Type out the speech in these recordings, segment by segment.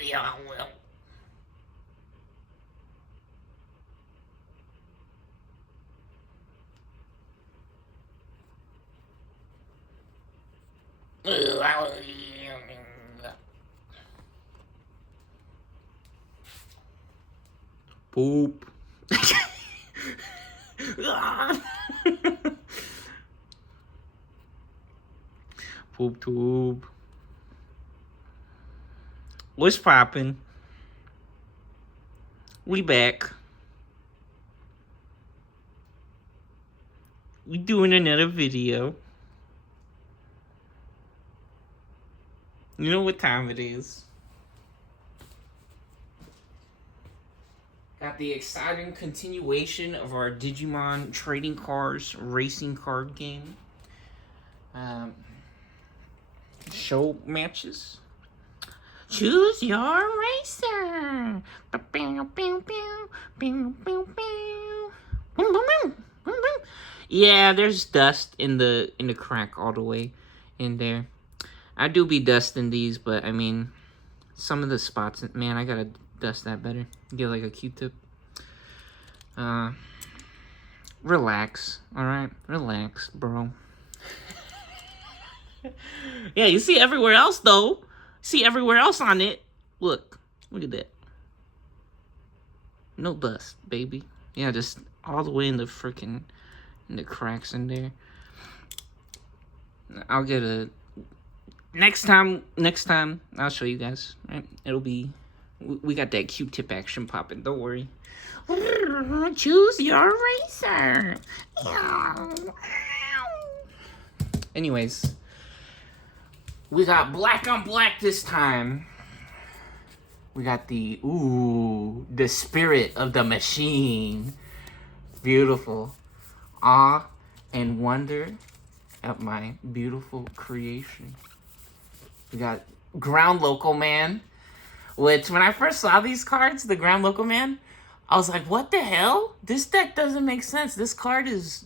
Yeah, well. Poop. Poop tube. What's poppin'? We back. We doing another video. You know what time it is. Got the exciting continuation of our Digimon trading cards racing card game. Show matches. Choose your racer. Yeah, there's dust in the crack all the way in there. I do be dusting these, but I mean, some of the spots, man, I gotta dust that better. Get like a Q-tip. Relax, all right? Relax, bro. Yeah, you see everywhere else though. See everywhere else on it. Look at that. No dust, baby. Yeah, just all the way in the freaking cracks in there. I'll get a next time I'll show you guys. Right? It'll be we got that Q-tip action popping. Don't worry. Choose your racer. Anyways, we got black on black this time. We got the spirit of the machine. Beautiful. Awe and wonder at my beautiful creation. We got Ground Local Man, which when I first saw these cards, the Ground Local Man, I was like, what the hell? This deck doesn't make sense. This card is...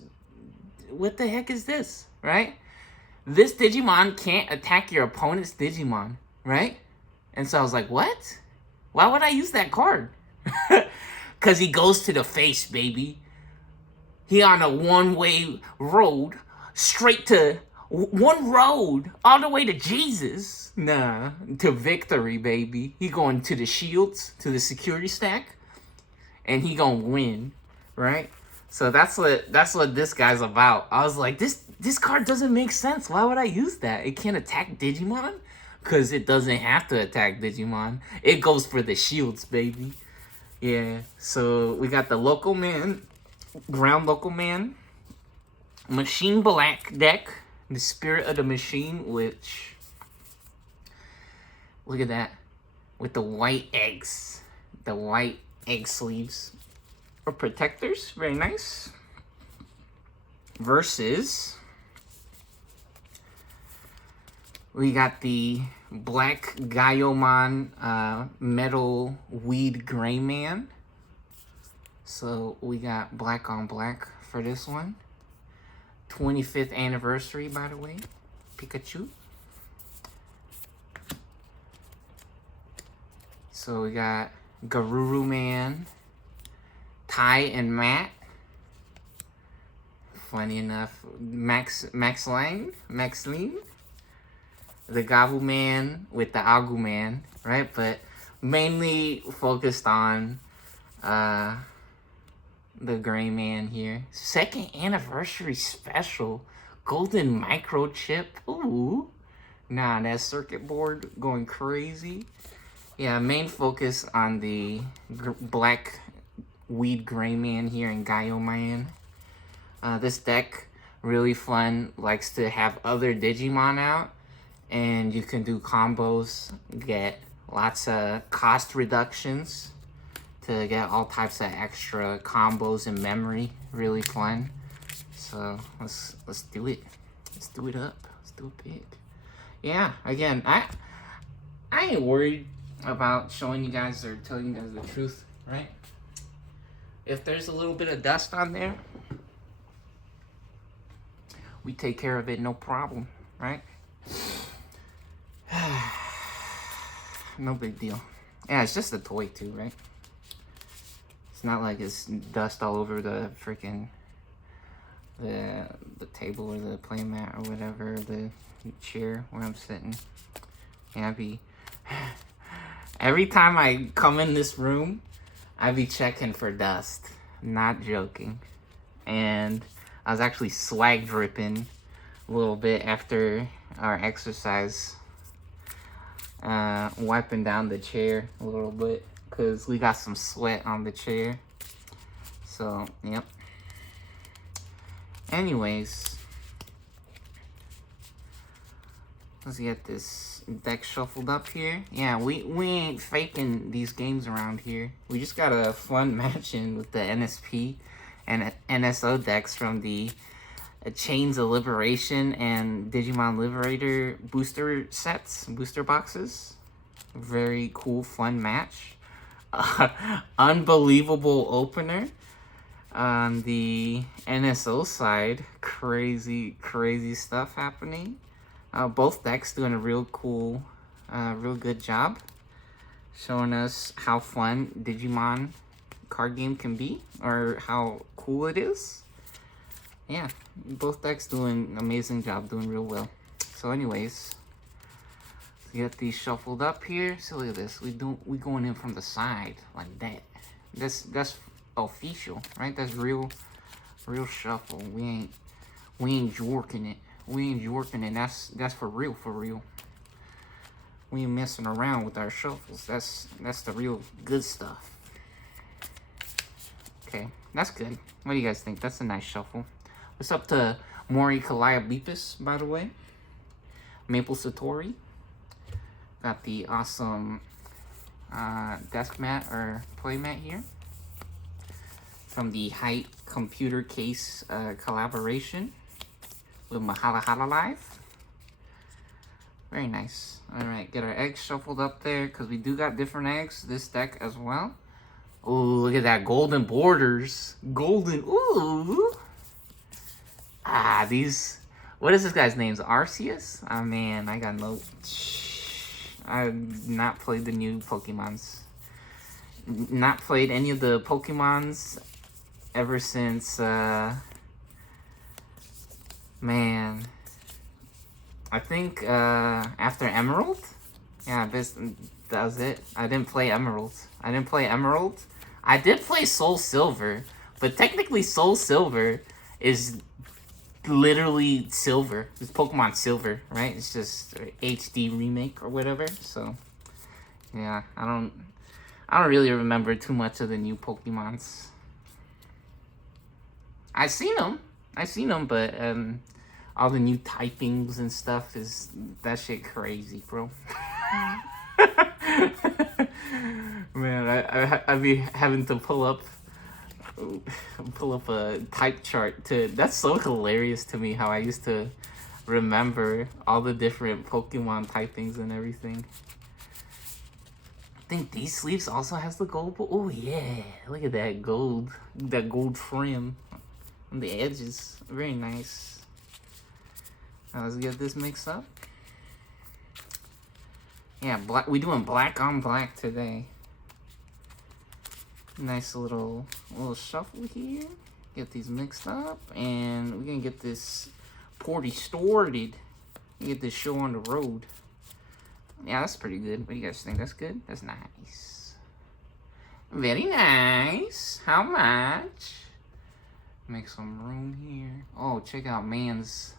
What the heck is this, right? This Digimon can't attack your opponent's Digimon, right? And so I was like, what? Why would I use that card? Because he goes to the face, baby. He on a one-way road, straight to... One road, all the way to Jesus. Nah, to victory, baby. He going to the shields, to the security stack. And he gonna win, right? So that's what this guy's about. I was like, this card doesn't make sense. Why would I use that? It can't attack Digimon? Because it doesn't have to attack Digimon. It goes for the shields, baby. Yeah, so we got the Local Man, Ground Local Man, Machine Black deck, the Spirit of the Machine, which, look at that, with the white eggs, the white egg sleeves or protectors, very nice. Versus, we got the Black Gaiomon Metal Weed Greyman. So we got black on black for this one. 25th anniversary, by the way. Pikachu. So we got Garuru Man, Ty and Matt. Funny enough, Max Lang, the Gabu Man with the Agu Man, right? But mainly focused on the Gray Man here. 2nd anniversary special, golden microchip. Ooh, nah, that circuit board going crazy. Yeah, main focus on the black weed Gray Man here in Gaio Man. This deck, really fun, likes to have other Digimon out, and you can do combos, get lots of cost reductions to get all types of extra combos and memory. Really fun. So let's do it. Let's do it up. Let's do it big. Yeah, again, I ain't worried about showing you guys or telling you guys the truth, right? If there's a little bit of dust on there, we take care of it, no problem, right? No big deal. Yeah, it's just a toy too, right? It's not like it's dust all over the freaking the table or the play mat or whatever, the chair where I'm sitting. Yeah, every time I come in this room, I be checking for dust. Not joking. And I was actually swag dripping a little bit after our exercise, wiping down the chair a little bit because we got some sweat on the chair. So, yep. Anyways, let's get this deck shuffled up here. Yeah, we ain't faking these games around here. We just got a fun match in with the NSP and NSO decks from the Chains of Liberation and Digimon Liberator booster sets, booster boxes. Very cool, fun match. Unbelievable opener. On the NSO side, crazy stuff happening. Both decks doing a real cool, real good job. Showing us how fun Digimon card game can be, or how cool it is. Yeah, both decks doing an amazing job, doing real well. So anyways, let's get these shuffled up here. So look at this, we going in from the side like that. That's official, right? That's real shuffle. We ain't jorking it. We ain't jorking it. That's for real. We ain't messing around with our shuffles. That's the real good stuff. Okay, that's good. What do you guys think? That's a nice shuffle. What's up to Mori Calliolepis, by the way? Maple Satori. Got the awesome desk mat or play mat here from the Height computer case collaboration with Mahala Live. Very nice. Alright, get our eggs shuffled up there because we do got different eggs this deck as well. Oh, look at that, golden borders. Golden, ooh. Ah, these, what is this guy's name? Arceus? Oh man, I got no, I've not played the new Pokemons. Not played any of the Pokemons ever since, man, I think after Emerald? Yeah, that was it. I didn't play Emerald. I did play Soul Silver, but technically Soul Silver is literally Silver. It's Pokemon Silver, right? It's just HD remake or whatever. So, yeah, I don't really remember too much of the new Pokemons. I seen them, but all the new typings and stuff that shit crazy, bro. Man, I be having to pull up a type chart that's so hilarious to me how I used to remember all the different Pokemon typings and everything. I think these sleeves also has the gold. Oh yeah, look at that gold trim on the edges. Very nice. Now let's get this mixed up. Yeah, we doing black on black today. Nice little shuffle here. Get these mixed up, and we're gonna get this party started. Get this show on the road. Yeah, that's pretty good. What do you guys think? That's good? That's nice. Very nice. How much? Make some room here. Oh, check out man's.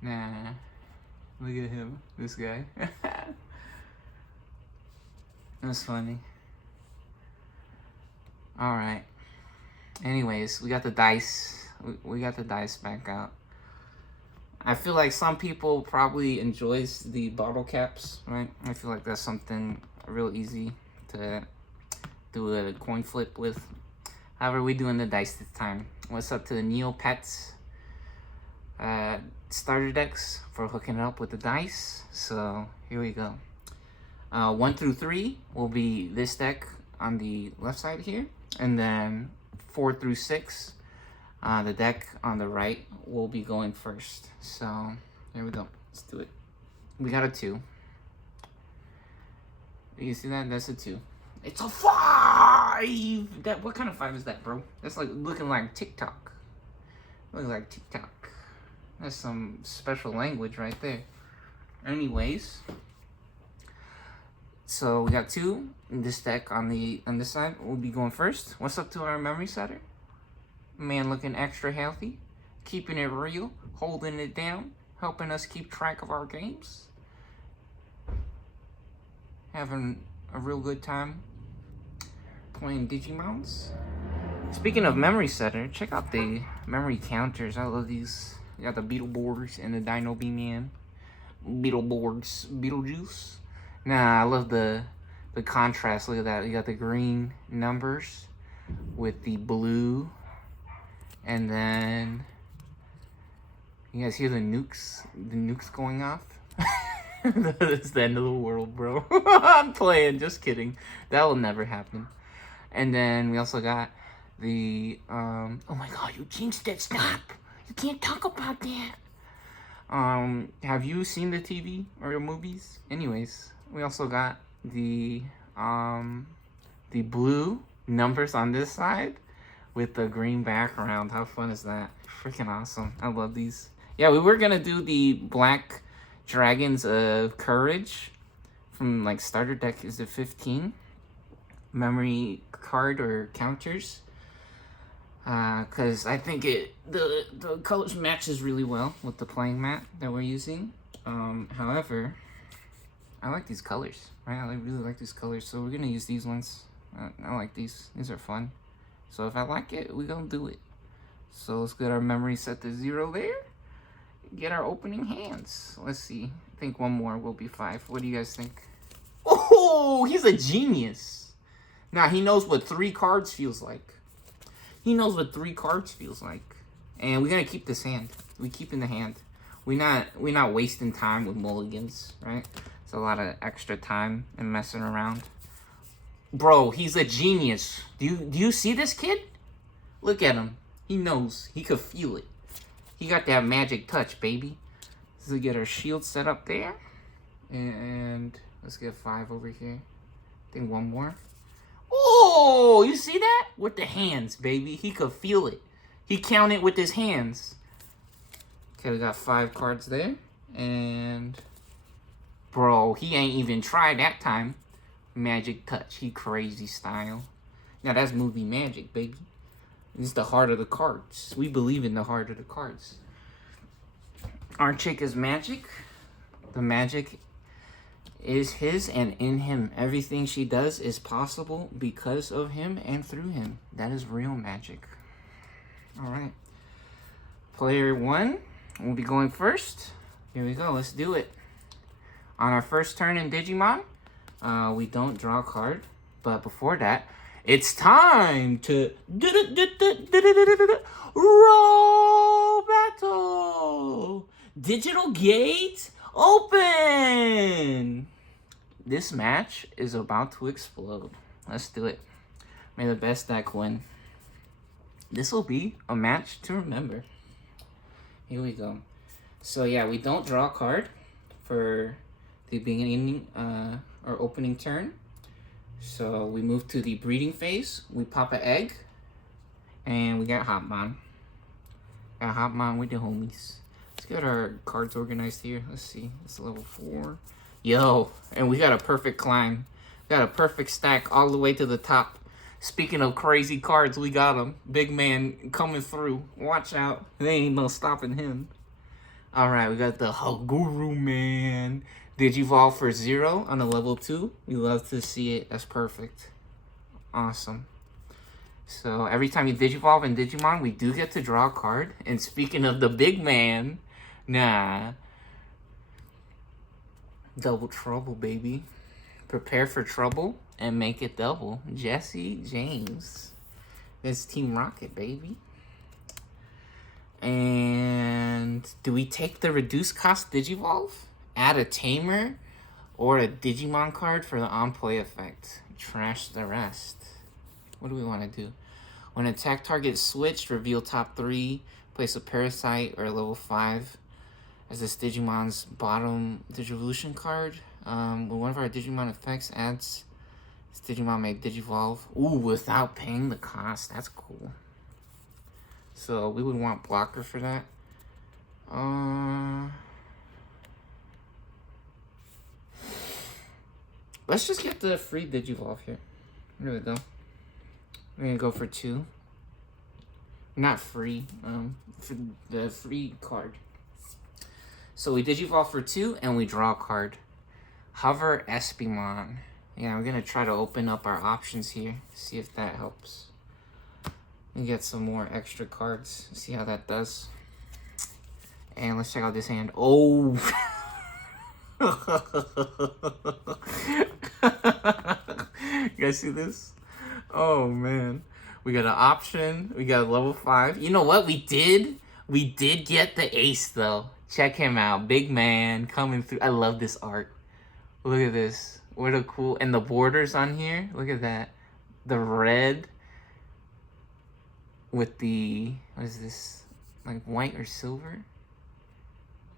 Nah. Look at him. This guy. That's funny. Alright. Anyways, we got the dice. We got the dice back out. I feel like some people probably enjoys the bottle caps, right? I feel like that's something real easy to do a coin flip with. However, we doing the dice this time. What's up to the Neopets starter decks for hooking it up with the dice? So here we go. 1 through 3 will be this deck on the left side here, and then 4 through 6. The deck on the right will be going first. So, here we go. Let's do it. We got a 2. You see that? That's a 2. It's a 5! What kind of 5 is that, bro? That's like looking like TikTok. Looks like TikTok. That's some special language right there. Anyways, so we got 2 in this deck on this side. We'll be going first. What's up to our memory setter? Man looking extra healthy, keeping it real, holding it down, helping us keep track of our games. Having a real good time playing Digimons. Speaking of memory setter, check out the memory counters. I love these. You got the Beetleborgs and the Dino B-Man. Beetleborgs, Beetlejuice. Nah, I love the contrast. Look at that. You got the green numbers with the blue. And then you guys hear the nukes going off? It's the end of the world, bro. I'm playing, just kidding. That will never happen. And then we also got the oh my god, you jinxed it, stop! You can't talk about that. Have you seen the TV or the movies? Anyways, we also got the blue numbers on this side with the green background. How fun is that? Freaking awesome. I love these. Yeah, we were gonna do the Black Dragons of Courage from like starter deck. Is it 15 memory card or counters? Because I think the colors matches really well with the playing mat that we're using. However, I like these colors, right? I really like these colors, so we're gonna use these ones. I like these. These are fun. So if I like it, we're gonna do it. So let's get our memory set to 0 there. Get our opening hands. Let's see. I think one more will be 5. What do you guys think? Oh, he's a genius. Now he knows what 3 cards feels like. He knows what 3 cards feels like. And we're gonna keep this hand. We keep in the hand. We're not wasting time with mulligans, right? It's a lot of extra time and messing around. Bro, he's a genius. Do you see this kid? Look at him. He knows. He could feel it. He got that magic touch, baby. So we get our shield set up there. And let's get 5 over here. I think one more. Oh, you see that? With the hands, baby. He could feel it. He counted with his hands. Okay, we got 5 cards there. And bro, he ain't even tried that time. Magic touch. He crazy style. Now that's movie magic, baby. It's the heart of the cards. We believe in the heart of the cards. Our chick is magic. The magic is his and in him. Everything she does is possible because of him and through him. That is real magic. Alright. Player 1 will be going first. Here we go. Let's do it. On our first turn in Digimon, we don't draw a card. But before that, it's time to roll battle. Digital gate open. This match is about to explode. Let's do it. May the best deck win. This will be a match to remember. Here we go. So yeah, we don't draw a card for the beginning or opening turn. So we move to the breeding phase. We pop an egg. And we got Hotmon. Got Hotmon with the homies. Let's get our cards organized here. Let's see. It's level 4. Yo, and we got a perfect climb. Got a perfect stack all the way to the top. Speaking of crazy cards, we got him. Big man coming through. Watch out. There ain't no stopping him. Alright, we got the Haguru man. Digivolve for 0 on a level 2. We love to see it. That's perfect. Awesome. So every time you Digivolve in Digimon, we do get to draw a card. And speaking of the big man, nah. Double trouble, baby. Prepare for trouble and make it double. Jesse James. It's Team Rocket, baby. And do we take the reduced cost Digivolve? Add a Tamer or a Digimon card for the on-play effect. Trash the rest. What do we want to do? When attack target switched, reveal top 3. Place a Parasite or a level 5 as this Digimon's bottom Digivolution card. When one of our Digimon effects adds this Digimon may Digivolve. Ooh, without paying the cost. That's cool. So we would want blocker for that. Let's just get the free Digivolve here. There we go. We're gonna go for 2. Not free, for the free card. So we Digivolve for 2 and we draw a card. Hover Espimon. Yeah, we're gonna try to open up our options here. See if that helps. And get some more extra cards. See how that does. And let's check out this hand. Oh! You guys see this? Oh man. We got an option. We got a level 5. You know what? We did get the ace though. Check him out. Big man coming through. I love this art. Look at this. What a cool, and the borders on here. Look at that. The red with the, what is this? Like white or silver?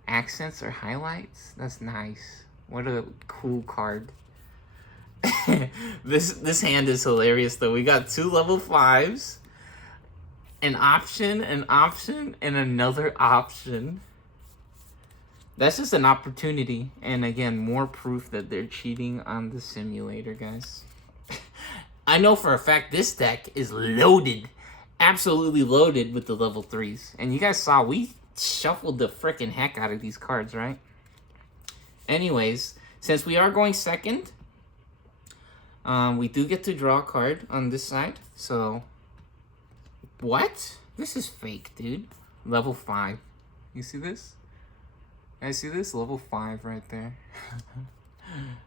Accents or highlights. That's nice. What a cool card. This hand is hilarious though. We got 2 level 5s, an option, and another option. That's just an opportunity, and again, more proof that they're cheating on the simulator, guys. I know for a fact this deck is loaded, absolutely loaded with the level 3s, and you guys saw we shuffled the freaking heck out of these cards, right? Anyways, since we are going second, we do get to draw a card on this side. So, what? This is fake, dude. Level 5. You see this? I see this? Level 5 right there.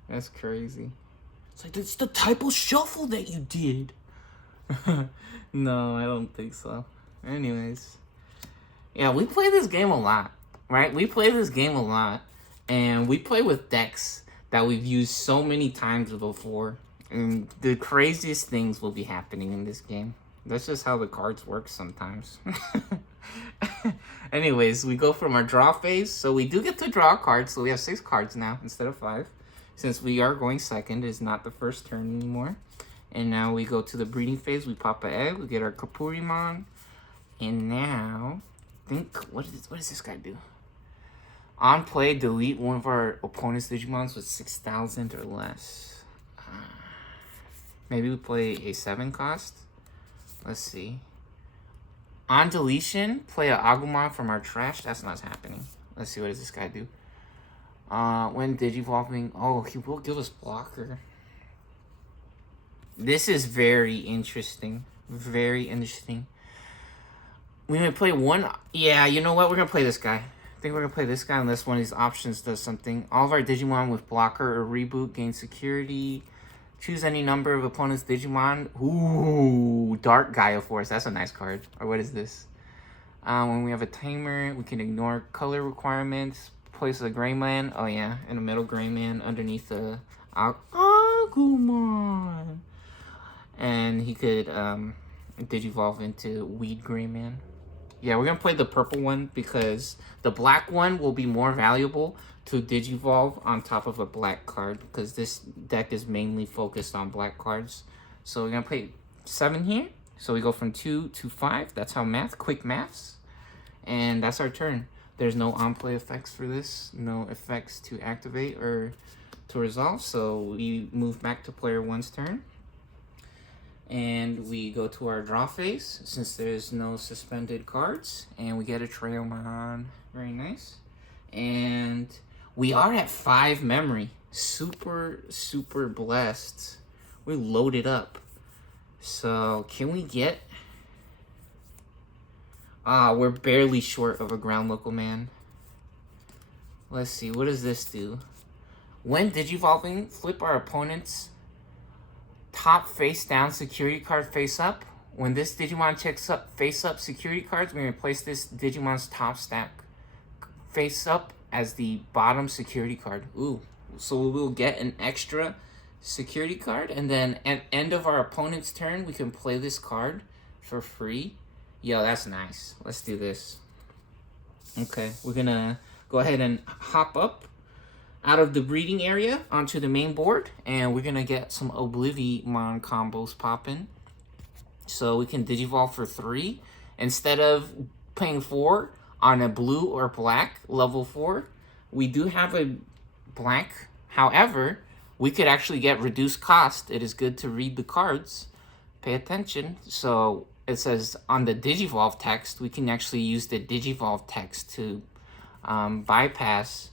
That's crazy. It's like, it's the type of shuffle that you did. No, I don't think so. Anyways. Yeah, we play this game a lot, right? We play this game a lot. And we play with decks that we've used so many times before. And the craziest things will be happening in this game. That's just how the cards work sometimes. Anyways, we go from our draw phase. So we do get to draw a card. So we have 6 cards now instead of 5. Since we are going second, it's not the first turn anymore. And now we go to the breeding phase. We pop an egg. We get our Kapurimon. And now, what does this guy do? On play, delete one of our opponent's Digimons with 6,000 or less. Maybe we play a 7 cost. Let's see. On deletion, play an Agumon from our trash. That's not happening. Let's see, what does this guy do? When Digivolving, oh, he will give us blocker. This is very interesting. Very interesting. We may play one. Yeah, you know what? We're going to play this guy. I think we're going to play this guy unless one of these options does something. All of our Digimon with blocker or reboot gain security. Choose any number of opponent's Digimon. Ooh, Dark Gaia Force. That's a nice card. Or what is this? When we have a timer, we can ignore color requirements. Place a Greyman. Oh, yeah. And a Metal Greyman underneath the Agumon. And he could Digivolve into Weed Greyman. Yeah, we're going to play the purple one because the black one will be more valuable to Digivolve on top of a black card because this deck is mainly focused on black cards. So we're going to play 7 here. So we go from 2 to 5. That's how quick maths. And that's our turn. There's no on-play effects for this. No effects to activate or to resolve. So we move back to player 1's turn. And we go to our draw phase since there's no suspended cards. And we get a Trailmon. Very nice. And we are at 5 memory. Super, super blessed. We loaded up. So can we get... we're barely short of a ground local man. Let's see, what does this do? When Digivolving, flip our opponent's top face down security card face up. When this Digimon checks up face up security cards, we replace this Digimon's top stack face up as the bottom security card. Ooh, so we will get an extra security card, and then at end of our opponent's turn, we can play this card for free. Yo, that's nice. Let's do this. Okay, we're gonna go ahead and hop up out of the breeding area onto the main board, and we're gonna get some Oblivimon combos popping. So we can Digivolve for 3 instead of paying 4 on a blue or black level 4. We do have a black. However, we could actually get reduced cost. It is good to read the cards. Pay attention. So it says on the Digivolve text, we can actually use the Digivolve text to bypass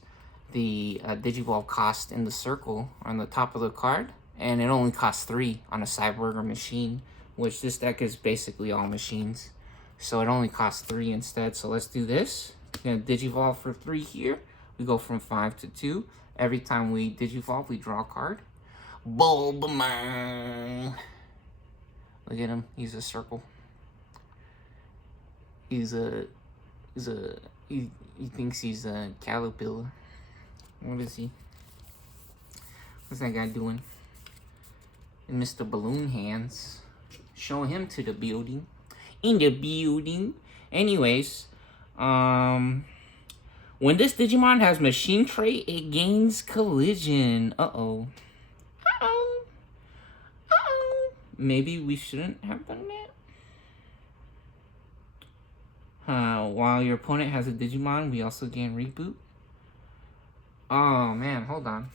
the Digivolve cost in the circle on the top of the card. And it only costs 3 on a cyborg or machine, which this deck is basically all machines. So it only costs 3 instead. So let's do this. We're going to Digivolve for 3 here. We go from 5 to 2. Every time we Digivolve, we draw a card. Bulbaman. Look at him. He's a circle. He thinks he's a caterpillar. What is he? What's that guy doing? And Mr. Balloon Hands. Show him to the building. In the building. Anyways, when this Digimon has machine trait, it gains collision. Uh-oh. Uh-oh. Uh-oh. Maybe we shouldn't have done that. While your opponent has a Digimon, we also gain reboot. Oh, man. Hold on.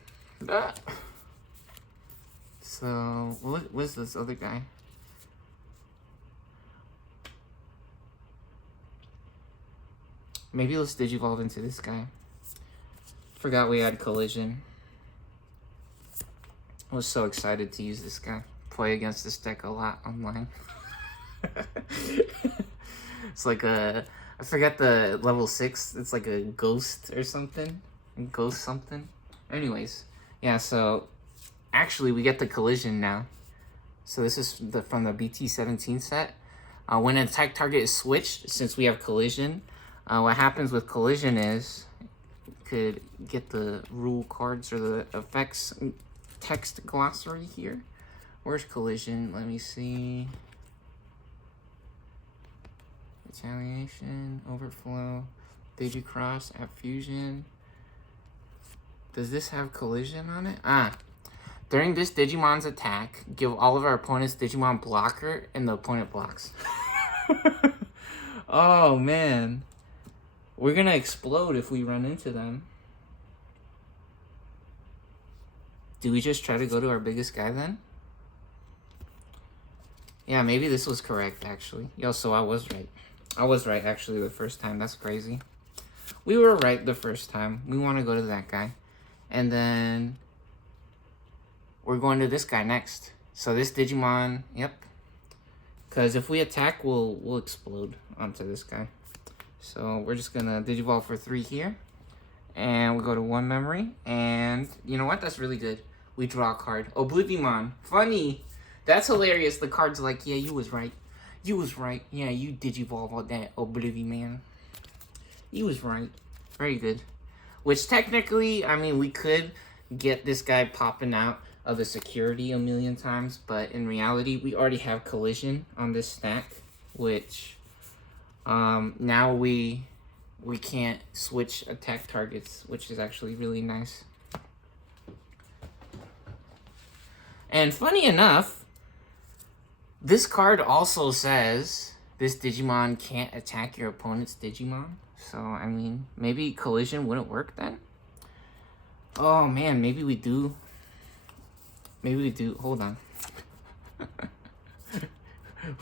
So, what's this other guy? Maybe let's Digivolve into this guy. Forgot we had collision. I was so excited to use this guy. Play against this deck a lot online. It's like I forget the level 6. It's like a ghost or something. Ghost something. Anyways, yeah, so actually we get the collision now. So this is from the BT17 set. When an attack target is switched, since we have collision, what happens with collision is you could get the rule cards or the effects text glossary here. Where's collision? Let me see. Retaliation, overflow, digicross, app fusion. Does this have collision on it? During this Digimon's attack, give all of our opponents Digimon blocker and the opponent blocks. Oh man. We're gonna explode if we run into them. Do we just try to go to our biggest guy then? Yeah, maybe this was correct actually. Yo, so I was right. I was right actually the first time. That's crazy. We were right the first time. We want to go to that guy. And then we're going to this guy next. So this Digimon, yep. Because if we attack, we'll explode onto this guy. So we're just gonna Digivolve for 3 here. And we'll go to 1 memory. And you know what? That's really good. We draw a card. Oblivimon. Funny. That's hilarious. The card's like, yeah, you was right. You was right. Yeah, you Digivolve on that Oblivimon. You was right. Very good. Which technically, I mean, we could get this guy popping out of the security a million times. But in reality, we already have collision on this stack. Which... now we can't switch attack targets, which is actually really nice. And funny enough, this card also says this Digimon can't attack your opponent's Digimon. So, I mean, maybe collision wouldn't work then? Oh man, maybe we do. Maybe we do. Hold on.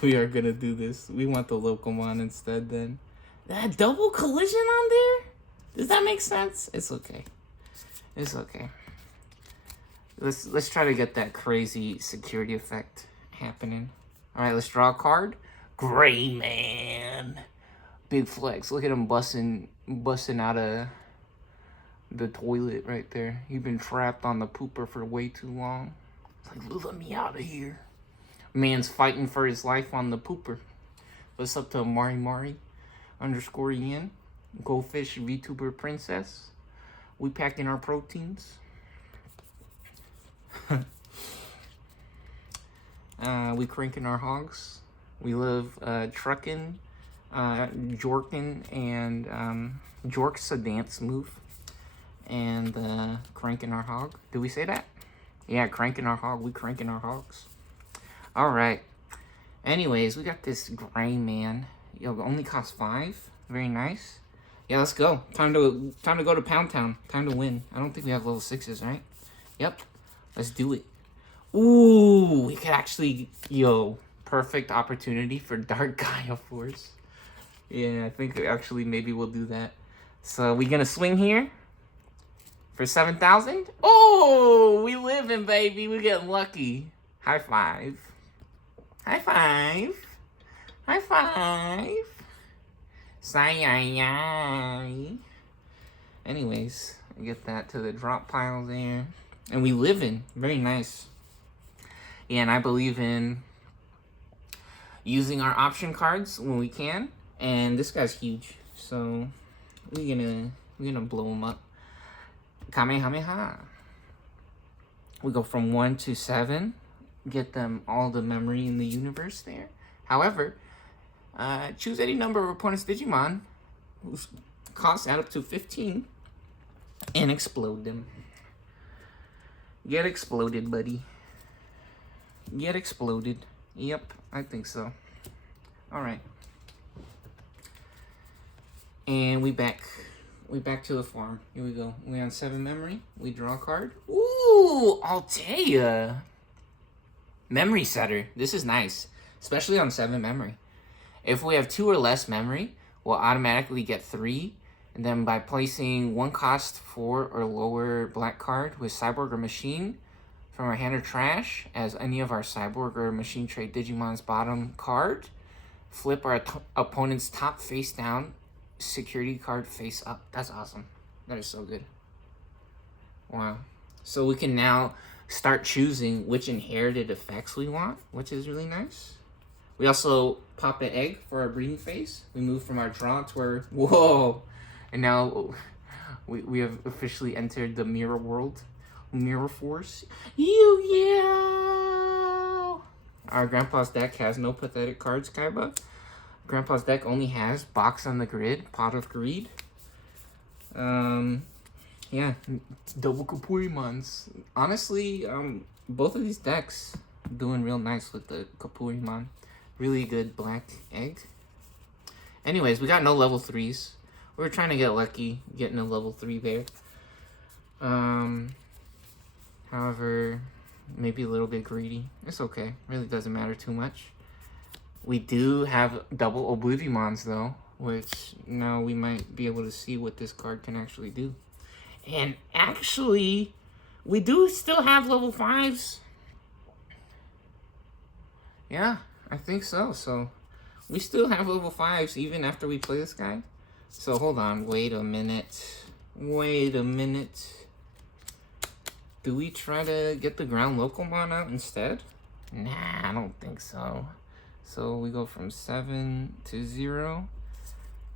We are gonna do this. We want the Locomon instead then. That double collision on there? Does that make sense? It's okay. It's okay. Let's try to get that crazy security effect happening. Alright, let's draw a card. Greyman. Big flex. Look at him busting out of the toilet right there. He's been trapped on the pooper for way too long. It's like, let me out of here. Man's fighting for his life on the pooper. What's up to Mari _Yen? Goldfish VTuber Princess. We packing our proteins. We cranking our hogs. We love trucking, jorking, and jork's a dance move. and cranking our hog. Did we say that? Yeah, cranking our hog. We cranking our hogs. All right. Anyways, we got this gray man. Yo, only costs 5. Very nice. Yeah, let's go. Time to go to Pound Town. Time to win. I don't think we have level 6s, right? Yep. Let's do it. Ooh, we could actually, yo, perfect opportunity for Dark Gaia Force. Yeah, I think actually maybe we'll do that. So we gonna swing here for 7,000? Oh, we living, baby. We getting lucky. High five. High five. High five. Say-yi-yi. Anyways, I get that to the drop pile there. And we live in. Very nice. Yeah, and I believe in using our option cards when we can. And this guy's huge. So we're gonna blow him up. Kamehameha. We go from 1 to 7. Get them all the memory in the universe there. However, choose any number of opponent's Digimon whose costs add up to 15 and explode them. Get exploded, buddy. Get exploded. Yep, I think so. Alright. And we back to the farm. Here we go. We on 7 memory. We draw a card. Ooh, Altea. Memory setter. This is nice. Especially on 7 memory. If we have 2 or less memory, we'll automatically get 3. And then by placing 1 cost 4 or lower black card with Cyborg or Machine from our hand or trash as any of our Cyborg or Machine Trade Digimon's bottom card, flip our opponent's top face down security card face up. That's awesome. That is so good. Wow. So we can now start choosing which inherited effects we want, which is really nice. We also pop an egg for our breeding phase. We move from our draw to our... Whoa! And now we have officially entered the mirror world. Mirror Force. Yeah! Our Grandpa's deck has no pathetic cards, Kaiba. Grandpa's deck only has Box on the Grid, Pot of Greed. Yeah, double Kapurimons. Honestly, both of these decks doing real nice with the Kapurimon. Really good black egg. Anyways, we got no level 3s. We were trying to get lucky, getting a level 3 there. However, maybe a little bit greedy. It's okay. Really doesn't matter too much. We do have double Oblivimons though, which now we might be able to see what this card can actually do. And actually, we do still have level 5s. Yeah, I think so. So, we still have level 5s even after we play this guy. So, hold on. Wait a minute. Wait a minute. Do we try to get the ground Locomon out instead? Nah, I don't think so. So, we go from 7 to 0.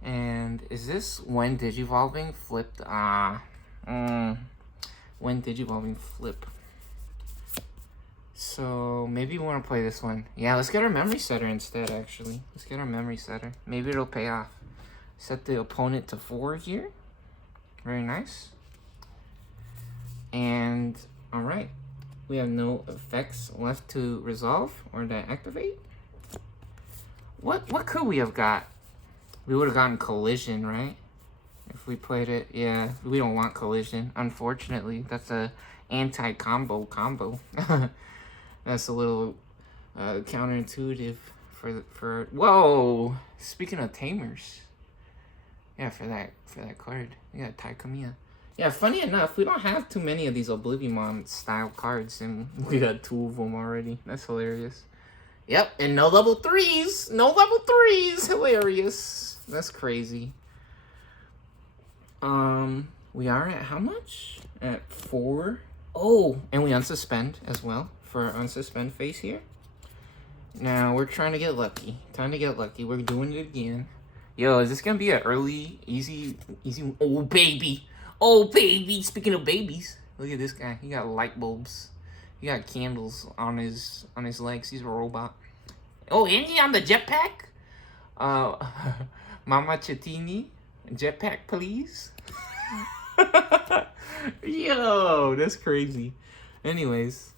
And is this when Digivolving flipped? When Digivolving flip. So maybe we want to play this one. Yeah, let's get our memory setter instead, actually. Let's get our memory setter. Maybe it'll pay off. Set the opponent to 4 here. Very nice. And, alright. We have no effects left to resolve or to activate. What could we have got? We would have gotten Collision, right? If we played it, yeah, we don't want Collision. Unfortunately, that's a anti-combo combo. That's a little counterintuitive for. Whoa! Speaking of tamers, yeah, for that card, we got Taikamiya. Yeah, funny enough, we don't have too many of these Oblivimon style cards, and we got 2 of them already. That's hilarious. Yep, and no level 3s, no level 3s. Hilarious. That's crazy. We are at how much? At 4. Oh, and we unsuspend as well for our unsuspend phase here. Now we're trying to get lucky. Time to get lucky. We're doing it again. Yo, is this gonna be an early, easy? Oh baby, oh baby. Speaking of babies, look at this guy. He got light bulbs. He got candles on his legs. He's a robot. Oh, and he on the jetpack. Mama Chatini, jetpack, please. Yo, that's crazy. Anyways.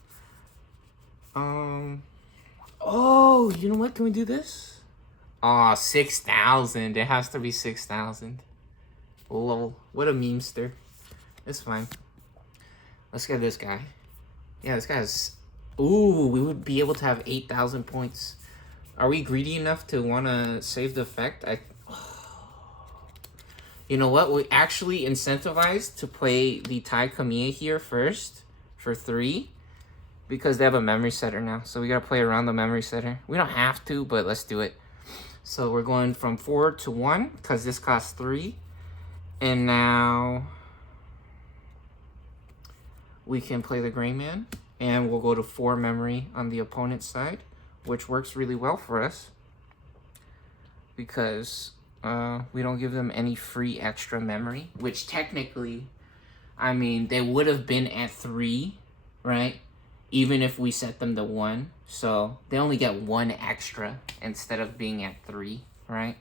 Oh, you know what? Can we do this? Aw, 6,000. It has to be 6,000. Lol. What a memester. It's fine. Let's get this guy. Yeah, this guy has... Ooh, we would be able to have 8,000 points. Are we greedy enough to want to save the effect? You know what? We actually incentivized to play the Tai Kamiya here first for 3. Because they have a memory setter now. So we gotta play around the memory setter. We don't have to, but let's do it. So we're going from 4 to 1, because this costs 3. And now we can play the Greyman. And we'll go to 4 memory on the opponent's side, which works really well for us. Because we don't give them any free extra memory. Which technically, I mean, they would have been at 3, right? Even if we set them to 1. So they only get 1 extra instead of being at 3, right?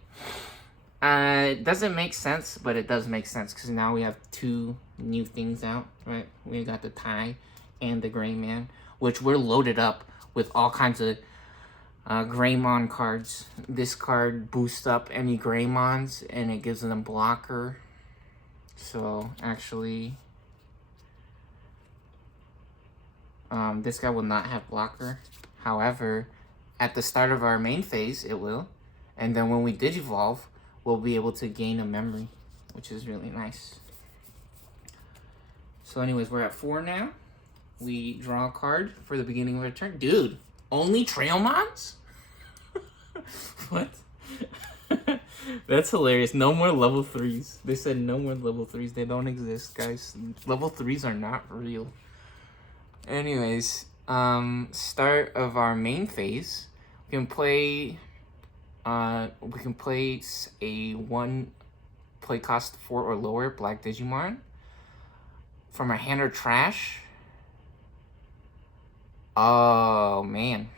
It doesn't make sense, but it does make sense because now we have 2 new things out, right? We got the Tai and the Greyman, which we're loaded up with all kinds of Greymon cards. This card boosts up any Greymons and it gives them blocker. So actually... this guy will not have blocker. However, at the start of our main phase, it will. And then when we digivolve, we'll be able to gain a memory, which is really nice. So anyways, we're at 4 now. We draw a card for the beginning of our turn. Dude, only Trailmons? What? That's hilarious. No more level 3s. They said no more level 3s. They don't exist, guys. Level 3s are not real. Anyways, start of our main phase, we can play a 1 play cost 4 or lower black digimon from our hand or trash. Oh man,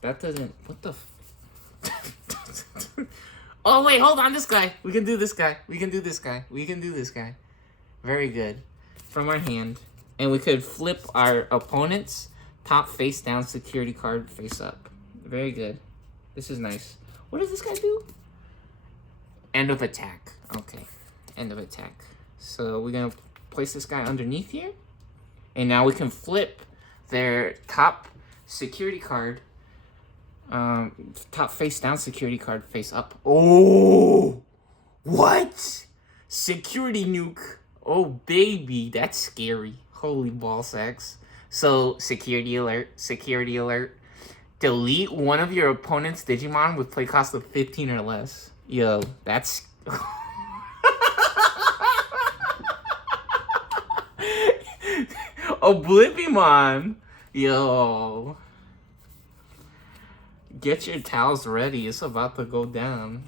that doesn't, what the oh wait, hold on, this guy, we can do this guy, we can do this guy, we can do this guy. Very good. From our hand. And we could flip our opponent's top face down security card face up. Very good. This is nice. What does this guy do? End of attack. Okay. End of attack. So we're going to place this guy underneath here. And now we can flip their top security card. Top face down security card face up. Oh! What? Security nuke. Oh, baby. That's scary. Holy ball sacks. So, security alert, security alert. Delete one of your opponent's Digimon with play cost of 15 or less. Yo, that's... Oblivimon! Yo. Get your towels ready. It's about to go down.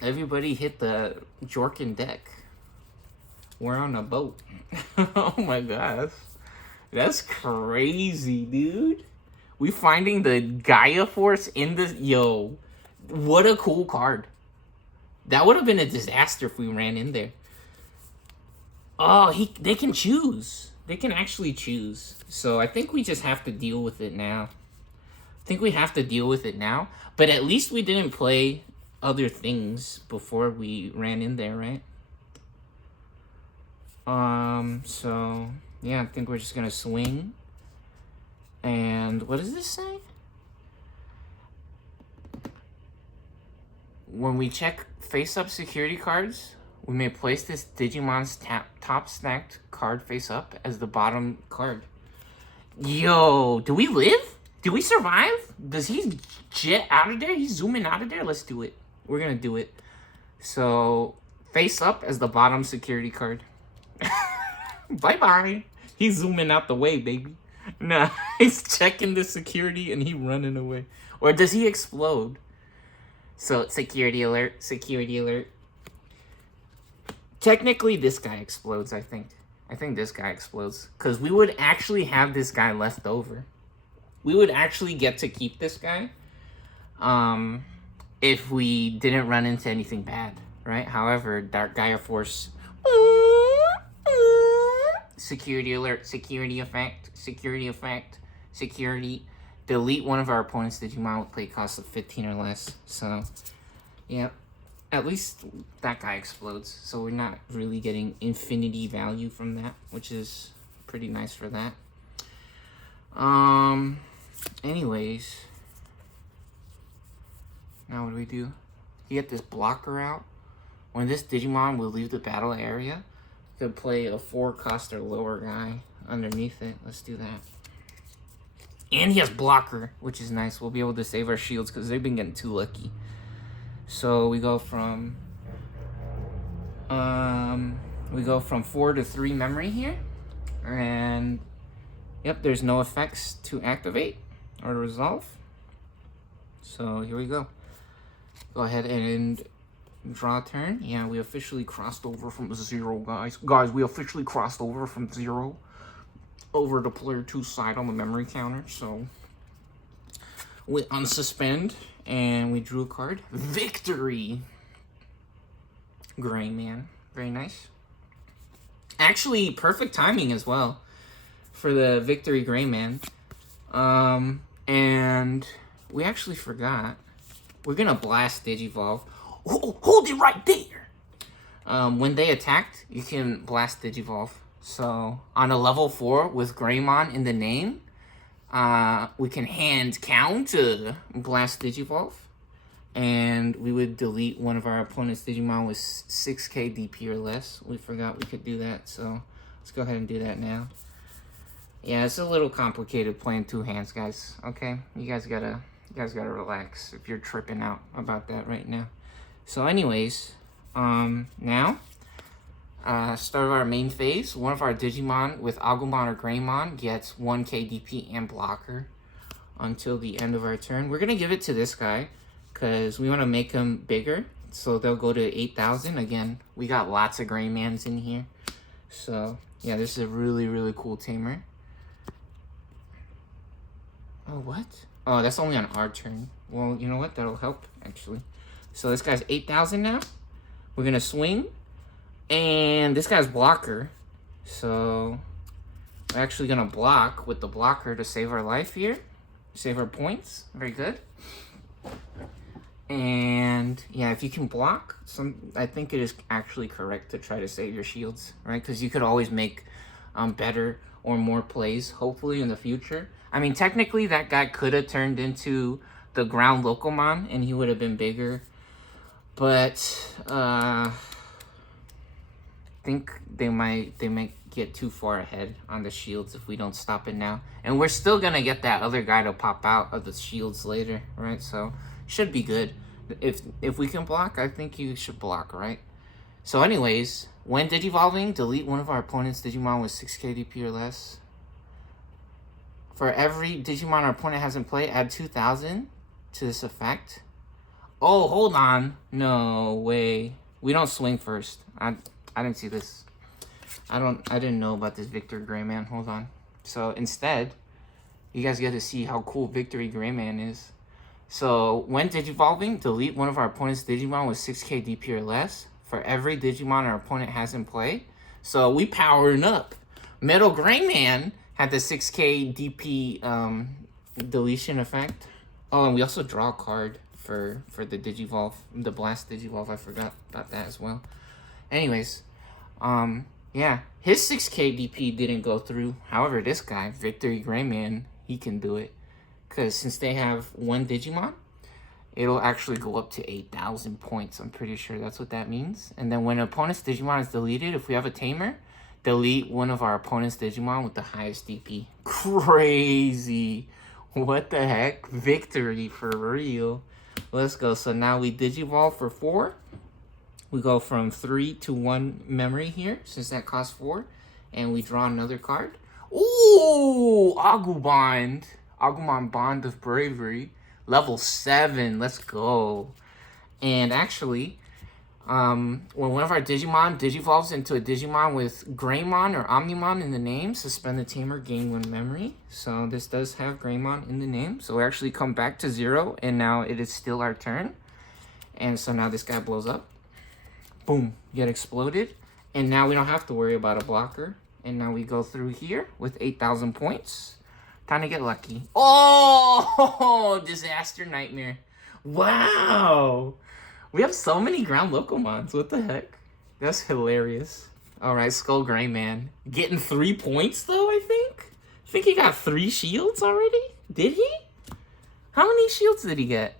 Everybody hit the Jorkin deck. We're on a boat. Oh my gosh. That's crazy, dude. We finding the Gaia Force in this. Yo, what a cool card. That would have been a disaster if we ran in there. Oh, they can choose. They can actually choose. So I think we just have to deal with it now. But at least we didn't play other things before we ran in there, right? So, yeah, I think we're just gonna swing. And what does this say? When we check face-up security cards, we may place this Digimon's top stacked card face-up as the bottom card. Yo, do we live? Do we survive? Does he jet out of there? He's zooming out of there? Let's do it. We're gonna do it. So, face-up as the bottom security card. Bye-bye. He's zooming out the way, baby. Nah, he's checking the security and he running away. Or does he explode? So, security alert, security alert. Technically, this guy explodes, I think. I think this guy explodes. Because we would actually have this guy left over. We would actually get to keep this guy. If we didn't run into anything bad, right? However, Dark Gaia Force Security alert, security effect, security effect, security. Delete one of our opponent's Digimon with play cost of 15 or less. So, yeah. At least that guy explodes. So we're not really getting infinity value from that, which is pretty nice for that. Anyways. Now what do we do? You get this blocker out. When this Digimon will leave the battle area, you could play a 4-cost or lower guy underneath it. Let's do that. And he has blocker, which is nice. We'll be able to save our shields because they've been getting too lucky. So we go from 4 to 3 memory here. And yep, there's no effects to activate or to resolve. So here we go. Go ahead and draw a turn. Yeah, we officially crossed over from 0, guys. Guys, we officially crossed over from 0 over to player 2's side on the memory counter. So we unsuspend and we drew a card. Victory Greyman. Very nice. Actually, perfect timing as well for the Victory Greyman. And we actually forgot. We're gonna blast Digivolve. Hold it right there. When they attacked, you can blast Digivolve. So on a level 4 with Greymon in the name, we can hand counter blast Digivolve, and we would delete one of our opponent's Digimon with 6k DP or less. We forgot we could do that, so let's go ahead and do that now. Yeah, it's a little complicated playing 2 hands, guys. Okay, you guys gotta relax if you're tripping out about that right now. So anyways, now, start of our main phase, one of our Digimon with Agumon or Greymon gets 1k DP and blocker until the end of our turn. We're gonna give it to this guy because we want to make him bigger, so they'll go to 8,000. Again, we got lots of Greymans in here, so yeah, this is a really, really cool tamer. Oh, what? Oh, that's only on our turn. Well, you know what? That'll help, actually. So this guy's 8,000 now. We're going to swing. And this guy's blocker. So we're actually going to block with the blocker to save our life here. Save our points. Very good. And yeah, if you can block, I think it is actually correct to try to save your shields, right? Because you could always make better or more plays, hopefully, in the future. I mean, technically, that guy could have turned into the ground Locomon, and he would have been bigger. But I think they might get too far ahead on the shields if we don't stop it now. And we're still gonna get that other guy to pop out of the shields later, right? So should be good. If we can block, I think you should block, right? So anyways, when Digivolving, delete one of our opponent's Digimon with 6k DP or less. For every Digimon our opponent has in play, add 2,000 to this effect. Oh, hold on. No way. We don't swing first. I didn't see this. I didn't know about this Victory Greyman. Hold on. So instead, you guys get to see how cool Victory Greyman is. So when Digivolving, delete one of our opponent's Digimon with 6k DP or less for every Digimon our opponent has in play. So we powering up. Metal Greyman had the 6k DP deletion effect. Oh, and we also draw a card for the Digivolve, the Blast Digivolve. I forgot about that as well. Anyways, yeah, his 6k DP didn't go through. However, this guy, Victory Greyman, he can do it. Because since they have one Digimon, it'll actually go up to 8,000 points. I'm pretty sure that's what that means. And then when an opponent's Digimon is deleted, if we have a tamer, delete one of our opponent's Digimon with the highest DP. Crazy. What the heck? Victory for real. Let's go. So now we Digivolve for 4. We go from 3 to 1 memory here, since that costs 4. And we draw another card. Ooh! Agumon. Agumon Bond of Bravery. Level 7. Let's go. And actually, when one of our Digimon Digivolves into a Digimon with Greymon or Omnimon in the name, suspend the tamer, gain 1 memory. So this does have Greymon in the name. So we actually come back to 0, and now it is still our turn. And so now this guy blows up. Boom, get exploded. And now we don't have to worry about a blocker. And now we go through here with 8,000 points. Time to get lucky. Oh, disaster nightmare. Wow. We have so many ground Locomons. What the heck? That's hilarious. All right, Skull Greyman. Getting 3 points, though, I think? I think he got 3 shields already? Did he? How many shields did he get?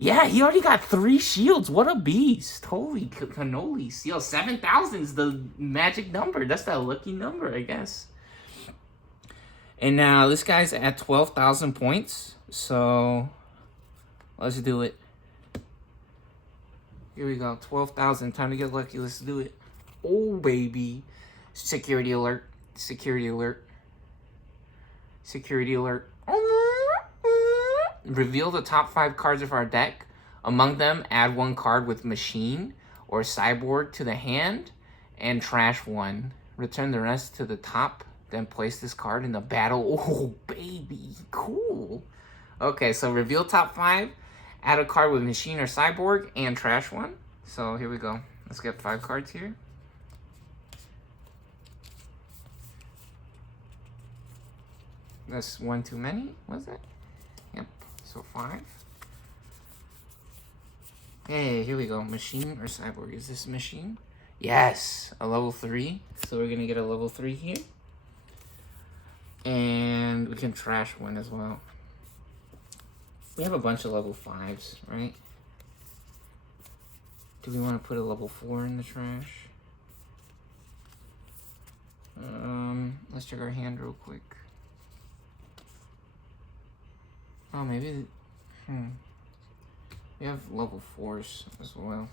Yeah, he already got 3 shields. What a beast. Holy cannolis. Yo, 7,000 is the magic number. That's that lucky number, I guess. And now this guy's at 12,000 points. So let's do it. Here we go. 12,000. Time to get lucky. Let's do it. Oh, baby. Security alert. Security alert. Security alert. Reveal the top 5 cards of our deck. Among them, add 1 card with Machine or Cyborg to the hand and trash 1. Return the rest to the top, then place this card in the battle. Oh, baby. Cool. Okay, so reveal top 5, add a card with Machine or Cyborg, and trash 1. So here we go. Let's get 5 cards here. That's 1 too many, was it? Yep, so 5. Hey, here we go. Machine or Cyborg? Is this Machine? Yes, a level 3. So we're gonna get a level 3 here. And we can trash 1 as well. We have a bunch of level 5s, right? Do we want to put a level 4 in the trash? Let's check our hand real quick. Oh, maybe... We have level 4s as well.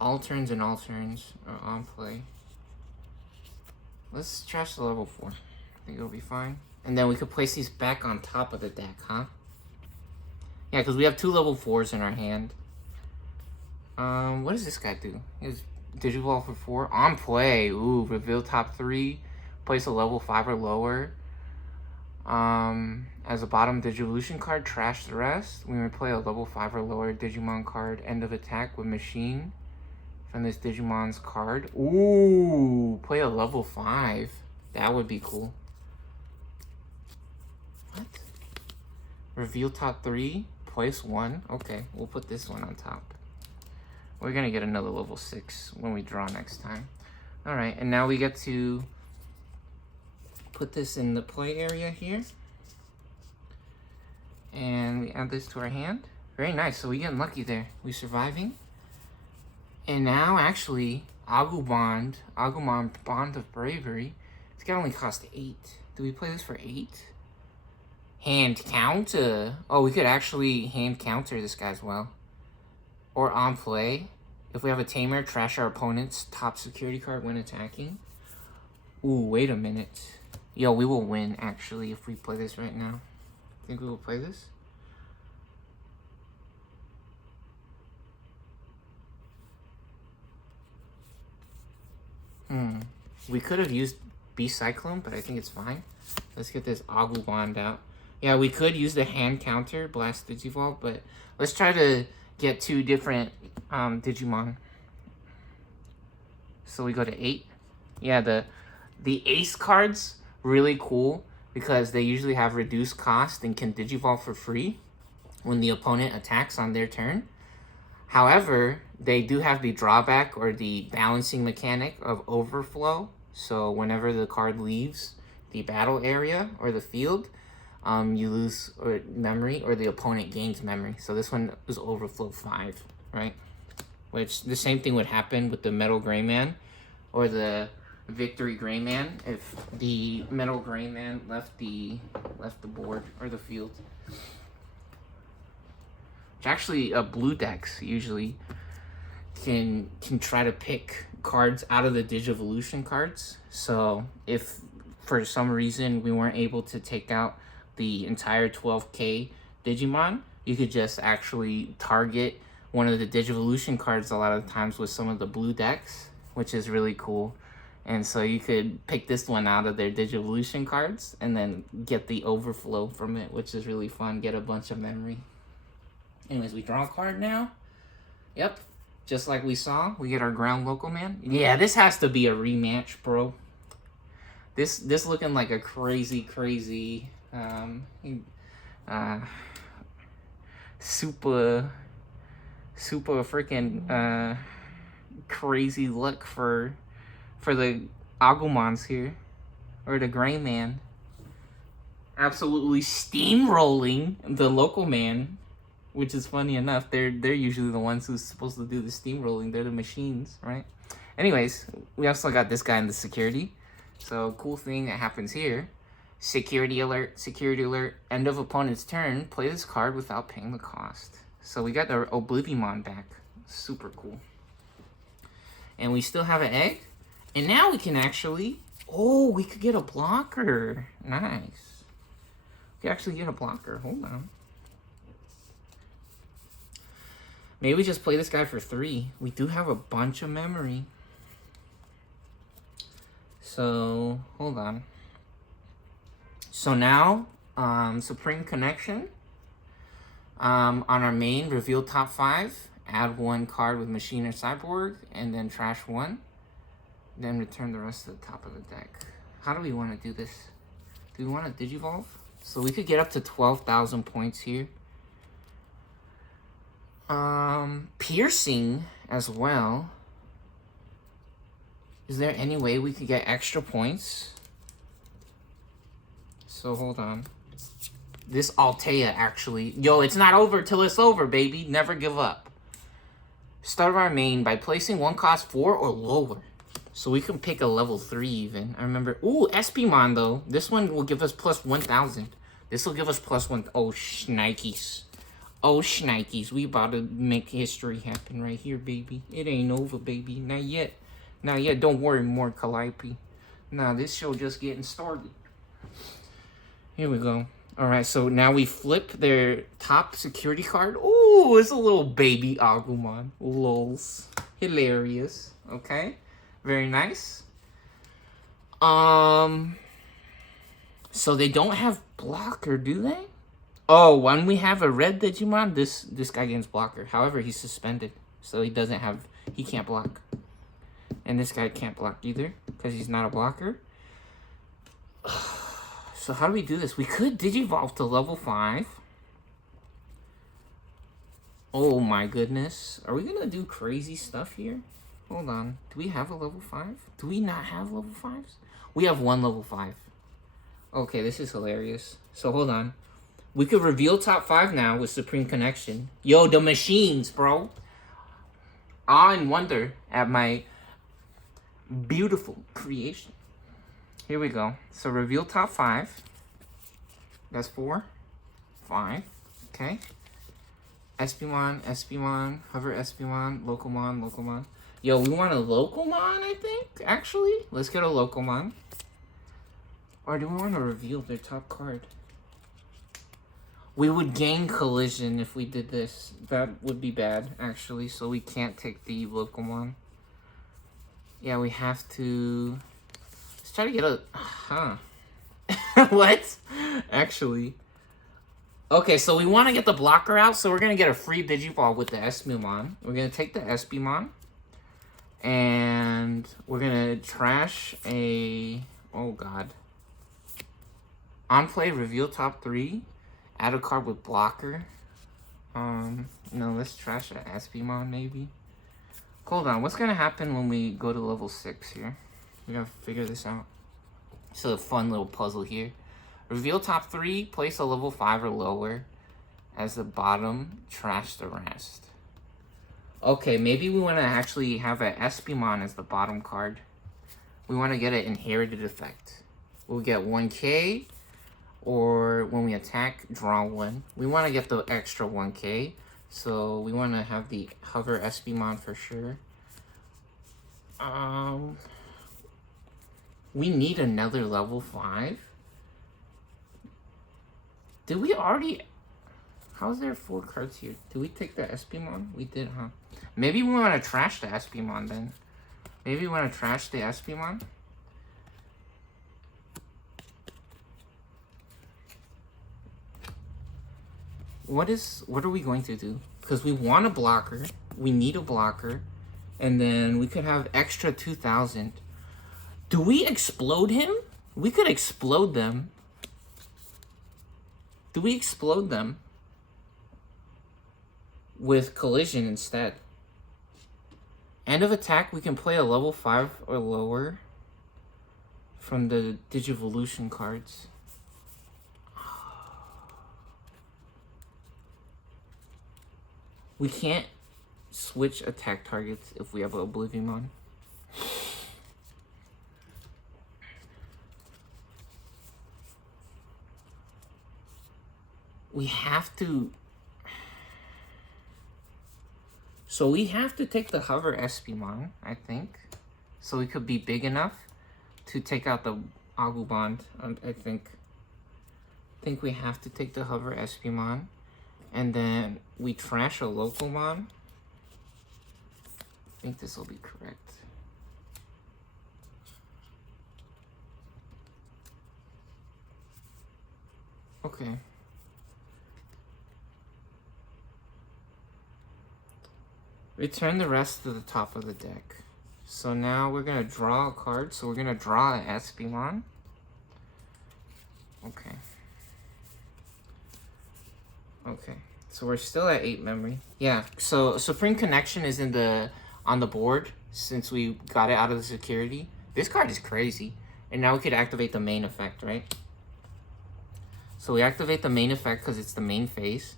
All turns and all turns are on play. Let's trash the level 4. I think it'll be fine. And then we could place these back on top of the deck, huh? Yeah, because we have 2 level 4s in our hand. What does this guy do? He has Digivolve for 4. On play. Ooh, reveal top 3. Place a level 5 or lower. As a bottom Digivolution card, trash the rest. We may play a level 5 or lower Digimon card, end of attack with Machine from this Digimon's card. Ooh, play a level 5. That would be cool. What? Reveal top 3, place 1. Okay, we'll put this one on top. We're gonna get another level 6 when we draw next time. Alright, and now we get to put this in the play area here. And we add this to our hand. Very nice. So we getting lucky there. We surviving. And now actually, Agumon Bond of Bravery. It's gonna only cost 8. Do we play this for 8? Hand counter. Oh, we could actually hand counter this guy as well. Or on play. If we have a tamer, trash our opponent's top security card when attacking. Ooh, wait a minute. Yo, we will win, actually, if we play this right now. Think we will play this? We could have used Beast Cyclone, but I think it's fine. Let's get this Agumon out. Yeah, we could use the hand counter, Blast Digivolve, but let's try to get 2 different Digimon. So we go to 8. Yeah, the Ace cards, really cool, because they usually have reduced cost and can Digivolve for free when the opponent attacks on their turn. However, they do have the drawback or the balancing mechanic of overflow. So whenever the card leaves the battle area or the field, you lose memory or the opponent gains memory. So this one is overflow 5, right? Which the same thing would happen with the Metal Greyman or the Victory Greyman if the Metal Greyman left the board or the field. Which actually blue decks usually can try to pick cards out of the Digivolution cards. So if for some reason we weren't able to take out the entire 12k Digimon, you could just actually target one of the Digivolution cards a lot of times with some of the blue decks, which is really cool. And so you could pick this one out of their Digivolution cards and then get the overflow from it, which is really fun. Get a bunch of memory. Anyways, we draw a card now. Yep. Just like we saw, we get our ground local man. Yeah, this has to be a rematch, bro. This looking like a crazy super freaking crazy luck for the Agumons here, or the gray man. Absolutely steamrolling the local man, which is funny enough. They're usually the ones who's supposed to do the steamrolling. They're the machines, right? Anyways, we also got this guy in the security. So cool thing that happens here. Security alert, end of opponent's turn, play this card without paying the cost. So we got our Oblivionmon back. Super cool. And we still have an egg. And now we can actually, oh, we could get a blocker. Nice. We could actually get a blocker. Hold on. Maybe we just play this guy for 3. We do have a bunch of memory. So, hold on. So now, Supreme Connection. On our main, reveal top 5. Add 1 card with Machine or Cyborg. And then trash 1. Then return the rest to the top of the deck. How do we want to do this? Do we want to Digivolve? So we could get up to 12,000 points here. Piercing as well. Is there any way we could get extra points? So hold on. This Altea actually. Yo, it's not over till it's over, baby. Never give up. Start our main by placing 1 cost 4 or lower. So we can pick a level 3 even. I remember. Ooh, Espimon though. This one will give us plus 1,000. This will give us plus 1. Oh, shnikes. Oh, shnikes. We about to make history happen right here, baby. It ain't over, baby. Not yet. Not yet. Don't worry more, Calliope. Nah, this show just getting started. Here we go. Alright, so now we flip their top security card. Ooh, it's a little baby Agumon. Lols. Hilarious. Okay. Very nice. So they don't have blocker, do they? Oh, when we have a red Digimon, this guy gets blocker. However, he's suspended. So he doesn't have, he can't block. And this guy can't block either, because he's not a blocker. So how do we do this? We could Digivolve to level 5. Oh my goodness. Are we going to do crazy stuff here? Hold on. Do we have a level 5? Do we not have level 5s? We have 1 level 5. Okay, this is hilarious. So hold on. We could reveal top 5 now with Supreme Connection. Yo, the machines, bro. Awe and wonder at my beautiful creation. Here we go. So reveal top 5. That's 4. 5. Okay. Espimon, Hover Espimon, Localmon. Yo, we want a Localmon, I think, actually. Let's get a Localmon. Or do we want to reveal their top card? We would gain collision if we did this. That would be bad, actually. So we can't take the Localmon. Yeah, we have to... Let's try to get a... Huh. What? Actually. Okay, so we want to get the blocker out. So we're going to get a free Digiball with the Espimon. We're going to take the Espimon. And we're going to trash a... Oh, God. On play, reveal top 3. Add a card with blocker. No, let's trash an Espimon, maybe. Hold on, what's gonna happen when we go to level 6 here? We gotta figure this out. It's a fun little puzzle here. Reveal top 3, place a level 5 or lower. As the bottom, trash the rest. Okay, maybe we wanna actually have an Espimon as the bottom card. We wanna get an inherited effect. We'll get 1k. Or when we attack, draw 1. We want to get the extra 1k. So we want to have the Hover Espimon for sure. We need another level 5. Did we already... How's there 4 cards here? Did we take the Espimon? We did, huh? Maybe we want to trash the Espimon then. Maybe we want to trash the Espimon. what are we going to do? Because we want a blocker. We need a blocker. And then we could have extra 2,000. Do we explode him? We could explode them. Do we explode them with collision instead? End of attack, we can play a level 5 or lower from the Digivolution cards. We can't switch attack targets if we have an Oblivionmon. We have to... So we have to take the Hover Espimon, I think. So we could be big enough to take out the Agumon, I think. I think we have to take the Hover Espimon. And then we trash a Localmon. I think this will be correct. Okay. Return the rest to the top of the deck. So now we're going to draw a card. So we're going to draw an Espimon. Okay. Okay. So we're still at 8 memory. Yeah. So Supreme Connection is on the board since we got it out of the security. This card is crazy. And now we could activate the main effect, right? So we activate the main effect because it's the main phase.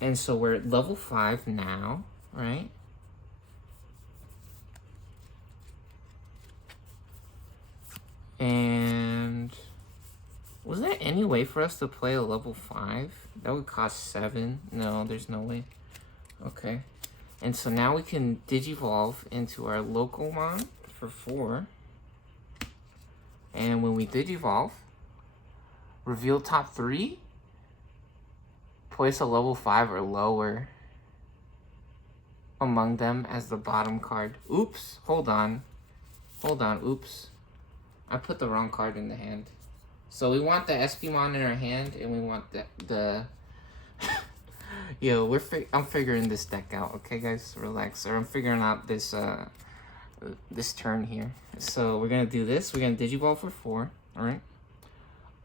And so we're at level 5 now, right? And was there any way for us to play a level 5? That would cost 7. No, there's no way. Okay. And so now we can Digivolve into our Localmon for 4. And when we Digivolve, reveal top 3. Place a level 5 or lower among them as the bottom card. Oops, hold on. Hold on, oops. I put the wrong card in the hand. So we want the Espimon in our hand, and we want the Yo, I'm figuring this deck out, okay guys? Relax. Or I'm figuring out this this turn here. So we're gonna do this. We're gonna Digivolve for 4, alright?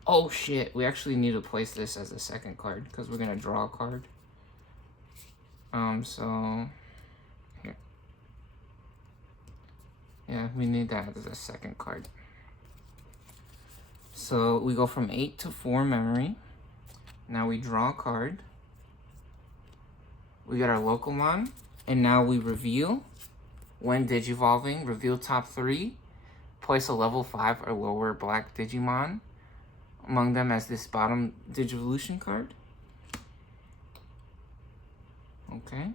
Oh shit, we actually need to place this as a second card because we're gonna draw a card. So here. Yeah, we need that as a second card. So we go from 8 to 4 memory. Now we draw a card. We got our Localmon, and now we reveal. When Digivolving, reveal top 3. Place a level 5 or lower black Digimon among them as this bottom Digivolution card. Okay.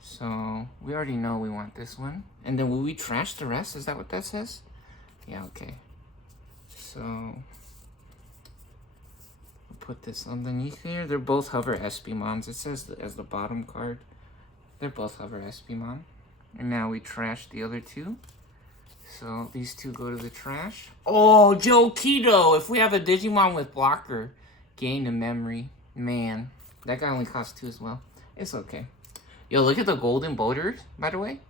So we already know we want this one. And then will we trash the rest? Is that what that says? Yeah, okay. So we'll put this underneath here. They're both Hover Espimons. It says as the bottom card. They're both Hover Espimon. And now we trash the other 2. So these 2 go to the trash. Oh, Joe Keto! If we have a Digimon with blocker, gain a memory. Man, that guy only costs 2 as well. It's okay. Yo, look at the golden borders, by the way.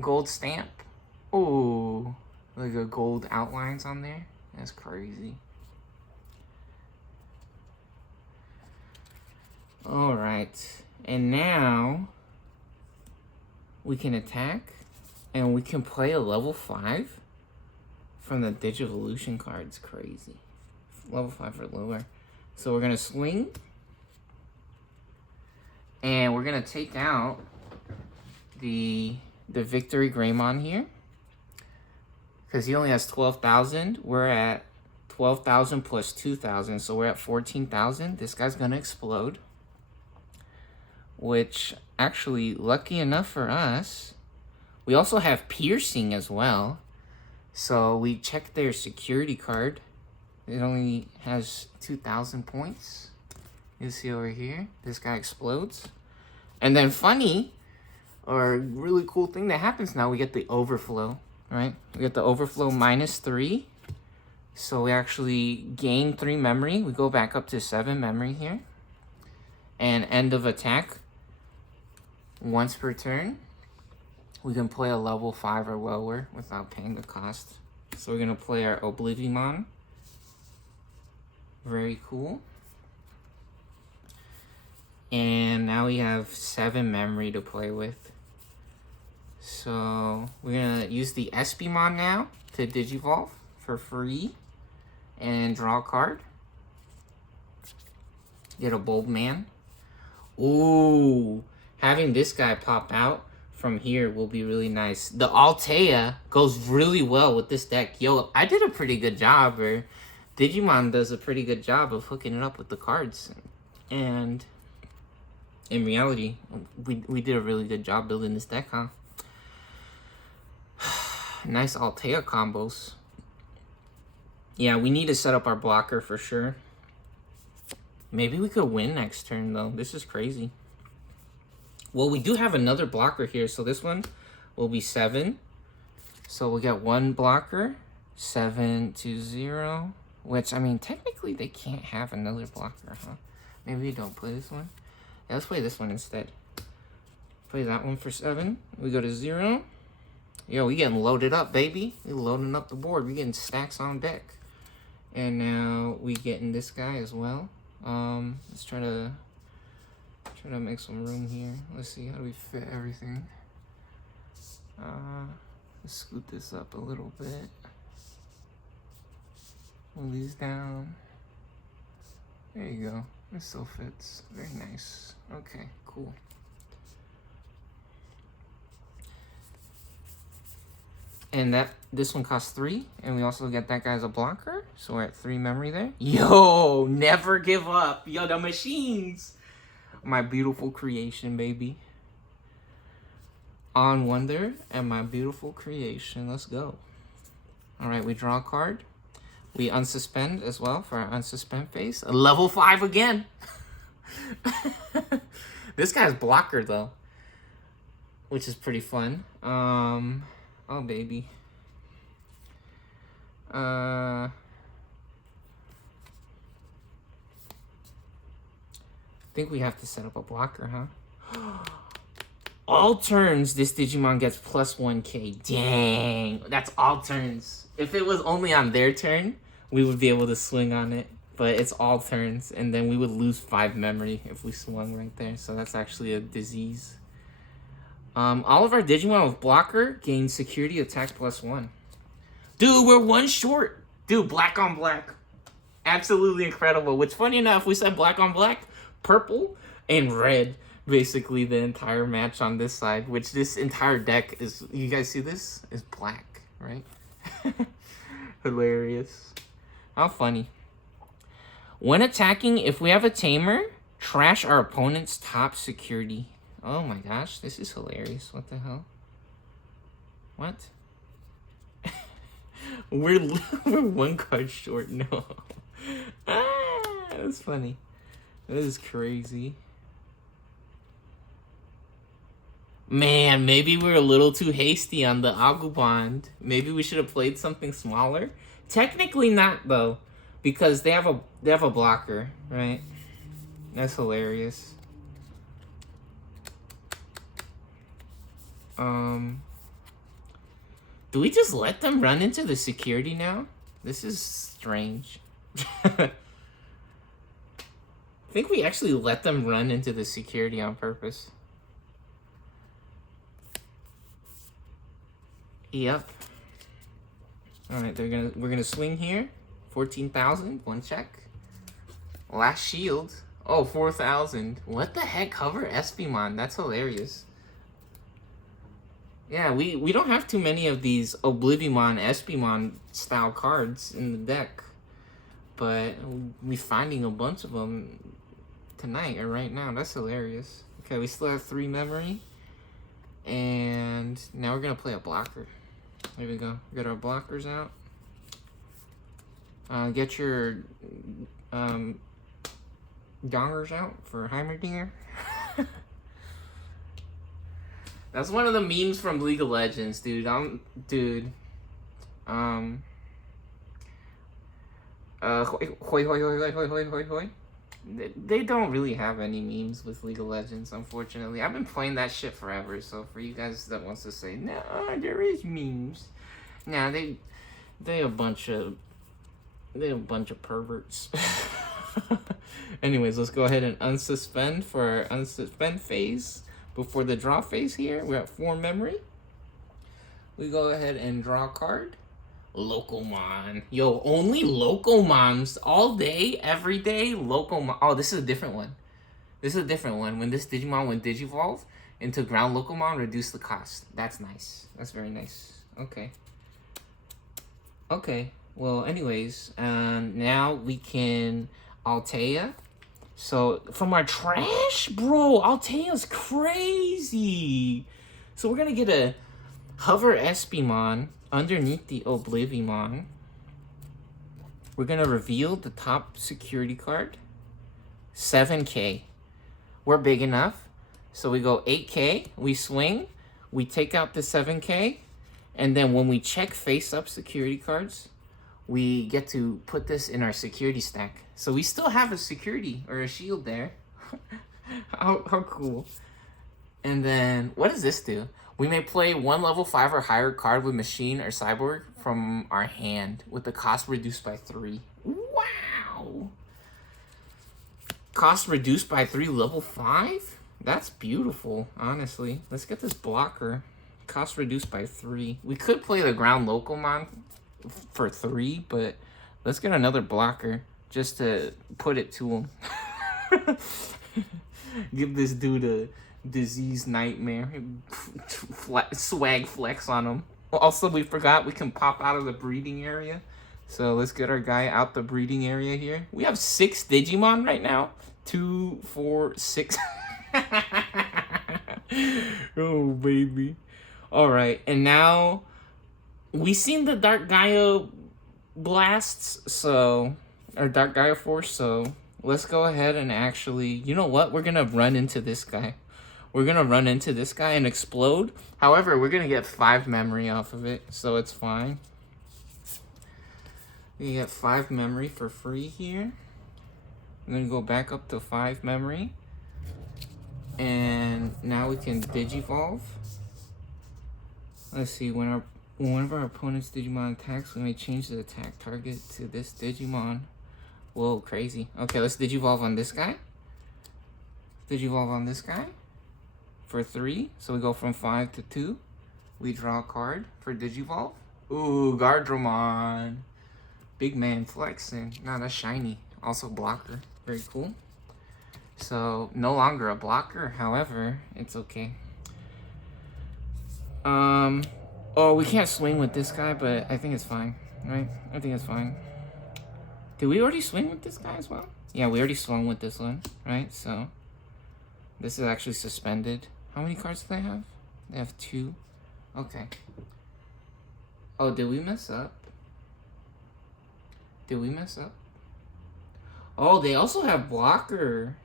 Gold stamp. Oh, like a gold outlines on there. That's crazy. Alright. And now we can attack. And we can play a level 5 from the Digivolution cards. Crazy. Level 5 or lower. So we're going to swing. And we're going to take out the Victory Greymon here. Because he only has 12,000. We're at 12,000 plus 2,000. So we're at 14,000. This guy's going to explode. Which, actually, lucky enough for us, we also have Piercing as well. So we checked their security card. It only has 2,000 points. You see over here, this guy explodes. And then funny, or really cool thing that happens now, we get the overflow, right? We get the overflow -3. So we actually gain 3 memory. We go back up to 7 memory here. And end of attack. Once per turn, we can play a level 5 or lower without paying the cost. So we're going to play our Oblivimon. Very cool. And now we have 7 memory to play with. So we're going to use the Espimon now to Digivolve for free. And draw a card. Get a Bulbman. Ooh, having this guy pop out from here will be really nice. The Altea goes really well with this deck. Yo, I did a pretty good job, or Digimon does a pretty good job of hooking it up with the cards. And in reality, we did a really good job building this deck, huh? Nice Altea combos. Yeah, we need to set up our blocker for sure. Maybe we could win next turn, though. This is crazy. Well, we do have another blocker here, so this one will be 7. So we'll get 1 blocker, 7 to 0. Which, I mean, technically they can't have another blocker, huh? Maybe we don't play this one. Yeah, let's play this one instead. Play that one for 7. We go to 0. Yo, we getting loaded up, baby. We loading up the board. We getting stacks on deck. And now we getting this guy as well. Let's try to make some room here. Let's see, how do we fit everything? Let's scoot this up a little bit. Move these down. There you go. This still fits. Very nice. Okay, cool. And this one costs 3, and we also get that guy as a blocker, so we're at 3 memory there. Yo, never give up. Yo, the machines. My beautiful creation, baby. On Wonder and my beautiful creation. Let's go. All right, we draw a card. We unsuspend as well for our unsuspend phase. A level 5 again. This guy's blocker, though, which is pretty fun. Oh, baby. I think we have to set up a blocker, huh? All turns, this Digimon gets plus 1k. Dang, that's all turns. If it was only on their turn, we would be able to swing on it. But it's all turns, and then we would lose 5 memory if we swung right there. So that's actually a disease. All of our Digimon with blocker gain security attack plus 1. Dude, we're 1 short. Dude, black on black. Absolutely incredible. Which, funny enough, we said black on black, purple, and red. Basically, the entire match on this side. Which this entire deck is, you guys see this? Is black, right? Hilarious. How funny. When attacking, if we have a tamer, trash our opponent's top security. Oh my gosh, this is hilarious. What the hell? What? we're 1 card short. No. That's funny. That is crazy. Man, maybe we're a little too hasty on the Agumon. Maybe we should have played something smaller. Technically not, though, because they have a blocker, right? That's hilarious. Do we just let them run into the security now? This is strange. I think we actually let them run into the security on purpose. Yep. Alright, we're gonna swing here. 14,000, 1 check. Last shield. Oh, 4,000. What the heck? Cover Espimon. That's hilarious. Yeah, we don't have too many of these Oblivimon, Espimon style cards in the deck. But we're finding a bunch of them tonight or right now. That's hilarious. Okay, we still have 3 memory. And now we're going to play a blocker. There we go. Get our blockers out. Get your dongers out for Heimerdinger. That's one of the memes from League of Legends, dude. Hoi hoi hoi hoi hoi hoi hoi hoi. They don't really have any memes with League of Legends, unfortunately. I've been playing that shit forever, so for you guys that wants to say, no, there is memes. Nah, they a bunch of perverts. Anyways, let's go ahead and unsuspend for our unsuspend phase before the draw phase here. We're at 4 memory. We go ahead and draw a card. Locomon. Yo, only Locomons all day, every day. Locomon. Oh, this is a different one. This is a different one. When this Digimon would Digivolve into ground Locomon, reduce the cost. That's nice. That's very nice. Okay. Okay. Well, anyways, now we can Altea. So, from our trash? Bro, Altea's crazy. So, we're going to get a Hover Espimon underneath the Oblivimon. We're going to reveal the top security card. 7K. We're big enough. So, we go 8K. We swing. We take out the 7K. And then when we check face-up security cards, we get to put this in our security stack. So we still have a security or a shield there. how cool. And then, what does this do? We may play 1 level 5 or higher card with machine or cyborg from our hand with the cost reduced by 3. Wow! Cost reduced by 3, level 5? That's beautiful, honestly. Let's get this blocker. Cost reduced by 3. We could play the ground Locomon for 3, but let's get another blocker just to put it to him. Give this dude a disease nightmare. Swag flex on him. Also, we forgot we can pop out of the breeding area. So let's get our guy out the breeding area here. We have 6 Digimon right now. 2, 4, 6. Oh, baby. All right, and now we seen the Dark Gaia blasts, so, or Dark Gaia Force, so let's go ahead and actually, you know what? We're gonna run into this guy. We're gonna run into this guy and explode. However, we're gonna get 5 memory off of it, so it's fine. We get 5 memory for free here. I'm gonna go back up to 5 memory. And now we can Digivolve. Let's see, when one of our opponent's Digimon attacks, we may change the attack target to this Digimon. Whoa, crazy. Okay, let's Digivolve on this guy. Digivolve on this guy for 3. So we go from 5 to 2. We draw a card for Digivolve. Ooh, Gardramon. Big man flexing. Nah, that's shiny. Also blocker. Very cool. So, no longer a blocker. However, it's okay. Oh, we can't swing with this guy, but I think it's fine, right? I think it's fine. Did we already swing with this guy as well? Yeah, we already swung with this one, right? So, this is actually suspended. How many cards do they have? They have 2. Okay. Oh, did we mess up? Did we mess up? Oh, they also have blocker.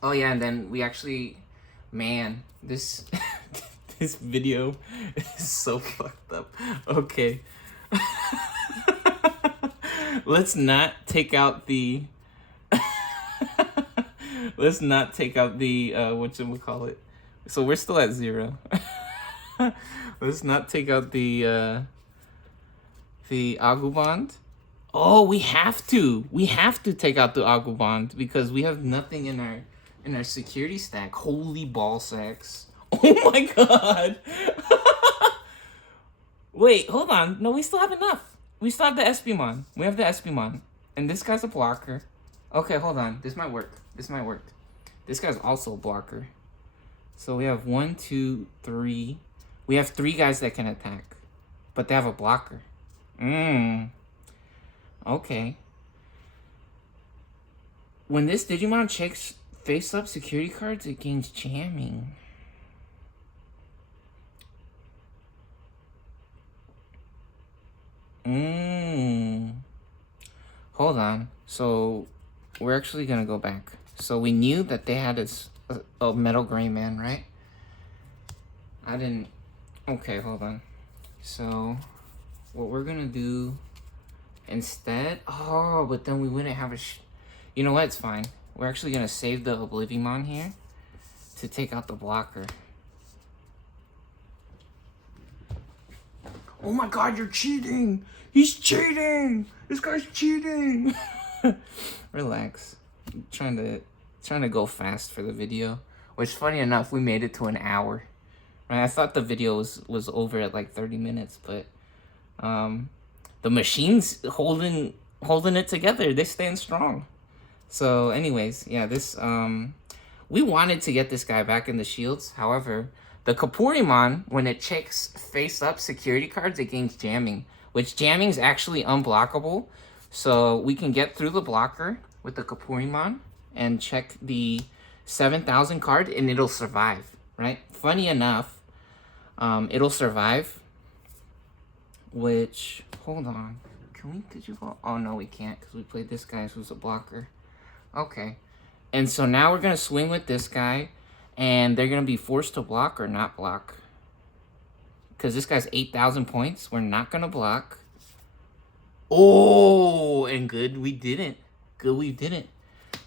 Oh, yeah, and then we actually... Man, this this video is so fucked up. Okay. Let's not take out the... Let's not take out the, whatchamacallit. So we're still at 0. Let's not take out the Agubond. Oh, we have to. We have to take out the Agubond because we have nothing in our security stack. Holy ball sacks. Oh my god. Wait, hold on. No, we still have enough. We still have the Espimon. We have the Espimon. And this guy's a blocker. Okay, hold on. This might work. This might work. This guy's also a blocker. So we have 1, 2, 3. We have 3 guys that can attack. But they have a blocker. Okay. When this Digimon checks face-up security cards, it gains jamming. Hold on. So, we're actually gonna go back. So, we knew that they had a Metal Greyman, right? I didn't... Okay, hold on. So, what we're gonna do instead... Oh, but then we wouldn't have a... You know what? It's fine. We're actually gonna save the Oblivimon here to take out the blocker. Oh my god, you're cheating! He's cheating! This guy's cheating! Relax. I'm trying to go fast for the video. Which, funny enough, we made it to an hour. Right? I thought the video was over at like 30 minutes, but the machine's holding it together. They stand strong. So, anyways, yeah, this we wanted to get this guy back in the shields. However, the Kapurimon, when it checks face-up security cards, it gains jamming, which jamming is actually unblockable. So we can get through the blocker with the Kapurimon and check the 7,000 card, and it'll survive, right? Funny enough, it'll survive, which, hold on. Can we, did you go? Oh, no, we can't, because we played this guy who's a blocker. Okay. And so now we're going to swing with this guy, and they're going to be forced to block or not block. Because this guy's 8,000 points. We're not going to block. Oh, and good we didn't. Good we didn't.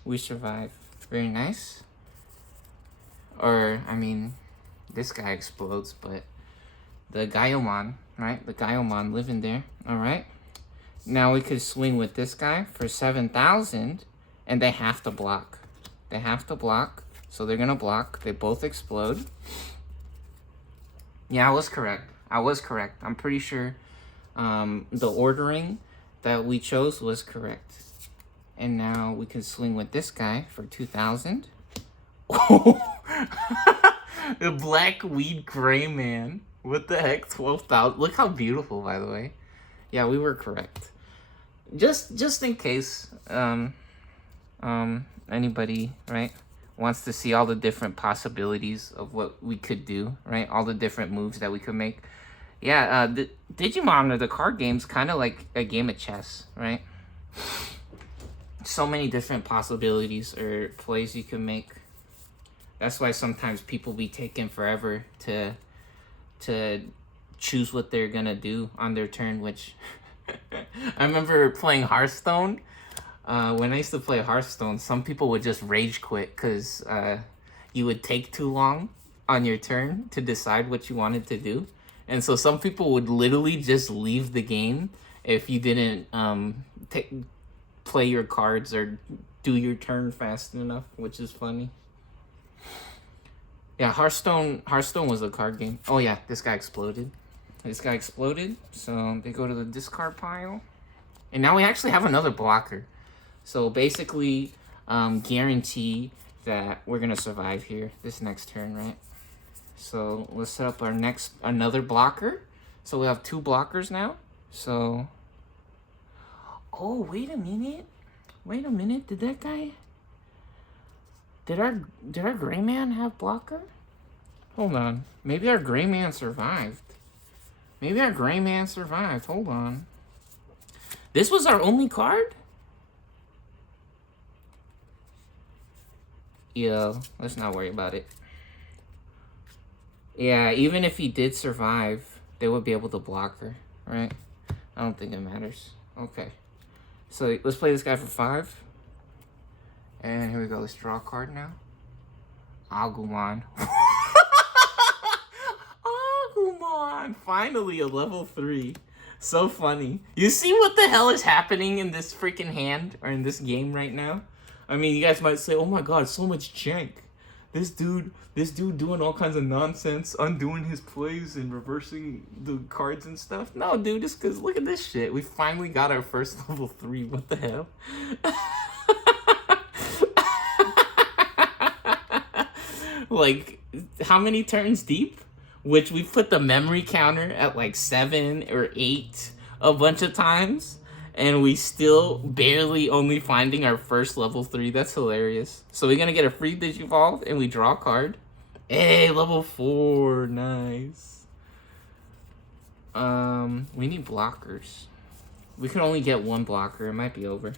We survived. Very nice. Or, I mean, this guy explodes, but the Gaiomon, right? The Gaiomon living there. All right. Now we could swing with this guy for 7,000, and they have to block. They have to block. So they're going to block. They both explode. Yeah, I was correct. I'm pretty sure the ordering that we chose was correct. And now we can swing with this guy for 2,000. Oh, the blackw33dgreyman. What the heck? 12,000. Look how beautiful, by the way. Yeah, we were correct. Just in case anybody, right, wants to see all the different possibilities of what we could do, right? All the different moves that we could make. Yeah, the Digimon or the card game's kind of like a game of chess, right? So many different possibilities or plays you can make. That's why sometimes people be taking forever to choose what they're gonna do on their turn, which I remember playing Hearthstone. When I used to play Hearthstone, some people would just rage quit because you would take too long on your turn to decide what you wanted to do. And so some people would literally just leave the game if you didn't play your cards or do your turn fast enough, which is funny. Yeah, Hearthstone was a card game. Oh yeah, this guy exploded. So they go to the discard pile. And now we actually have another blocker. So basically, guarantee that we're gonna survive here this next turn, right? So let's set up our another blocker. So we have 2 blockers now. So, oh, wait a minute. Did that guy? Did our Greyman have blocker? Hold on. Maybe our Greyman survived. Hold on. This was our only card? Yeah, let's not worry about it. Yeah, even if he did survive, they would be able to block her, right? I don't think it matters. Okay. So let's play this guy for 5. And here we go. Let's draw a card now. Agumon. Agumon! Finally a level 3. So funny. You see what the hell is happening in this freaking hand or in this game right now? I mean, you guys might say, oh my god, so much jank. This dude doing all kinds of nonsense, undoing his plays and reversing the cards and stuff. No, dude, just because look at this shit. We finally got our first level 3. What the hell? Like, how many turns deep? Which we put the memory counter at like 7 or 8 a bunch of times. And we still barely only finding our first level 3. That's hilarious. So we're going to get a free Digivolve and we draw a card. Hey, level 4. Nice. We need blockers. We can only get 1 blocker. It might be over.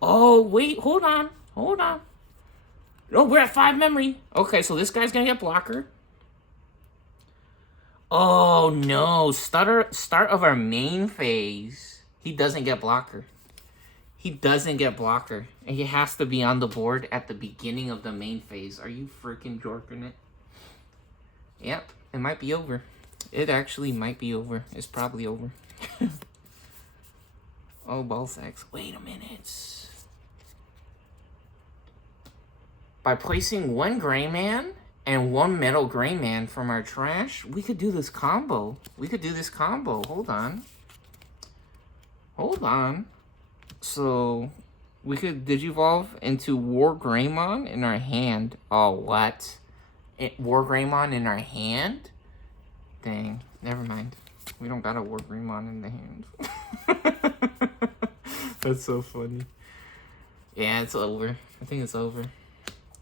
Oh, wait. Hold on. Oh, we're at 5 memory. Okay, so this guy's going to get blocker. Oh no, start of our main phase. He doesn't get blocker. He doesn't get blocker. And he has to be on the board at the beginning of the main phase. Are you freaking jorking it? Yep, it might be over. It actually might be over. It's probably over. Oh, ball sacks. Wait a minute. By placing one Greyman and one metal Greyman from our trash, we could do this combo. Hold on. Hold on. So, we could digivolve into War Greymon in our hand. Oh, what? War Greymon in our hand? Dang. Never mind. We don't got a War Greymon in the hand. That's so funny. Yeah, it's over. I think it's over.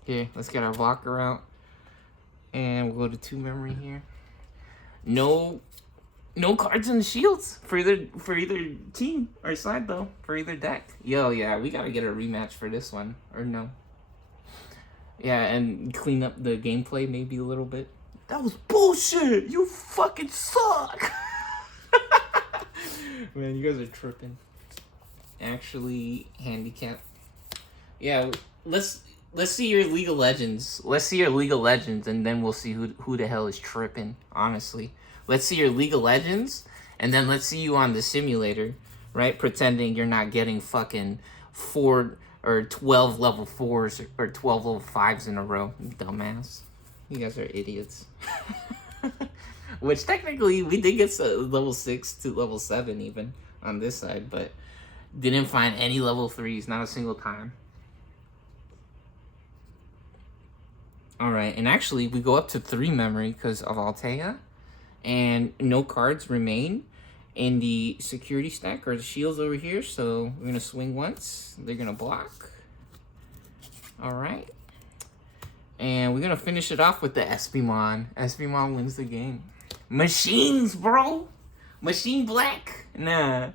Here, let's get our blocker out. And we'll go to 2 memory here. No cards in the shields for either team or side though. For either deck. Yo, yeah, we gotta get a rematch for this one. Or no. Yeah, and clean up the gameplay maybe a little bit. That was bullshit! You fucking suck! Man, you guys are tripping. Actually, handicap. Yeah, let's see your League of Legends. Let's see your League of Legends, and then we'll see who the hell is tripping, honestly. Let's see your League of Legends, and then let's see you on the simulator, right? Pretending you're not getting fucking 4 or 12 level 4s or 12 level 5s in a row, dumbass. You guys are idiots. Which technically, we did get level 6 to level 7 even on this side, but didn't find any level 3s, not a single time. Alright, and actually, we go up to 3 memory because of Altea, and no cards remain in the security stack or the shields over here, so we're going to swing once. They're going to block. Alright. And we're going to finish it off with the Espimon. Espimon wins the game. Machines, bro! Machine Black! Nah.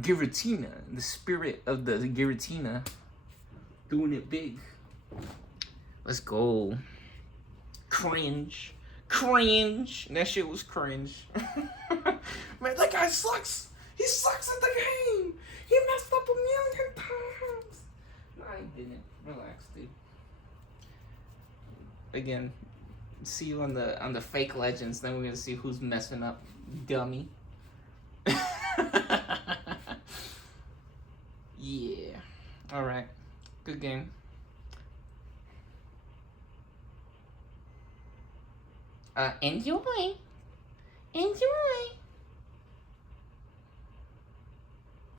Giratina. The spirit of the Giratina. Doing it big. Let's go. Cringe. Cringe. That shit was cringe. Man, that guy sucks. He sucks at the game. He messed up 1,000,000 times. No, he didn't. Relax, dude. Again, see you on the fake legends. Then we're gonna see who's messing up, dummy. Yeah. All right. Good game. Enjoy. Enjoy.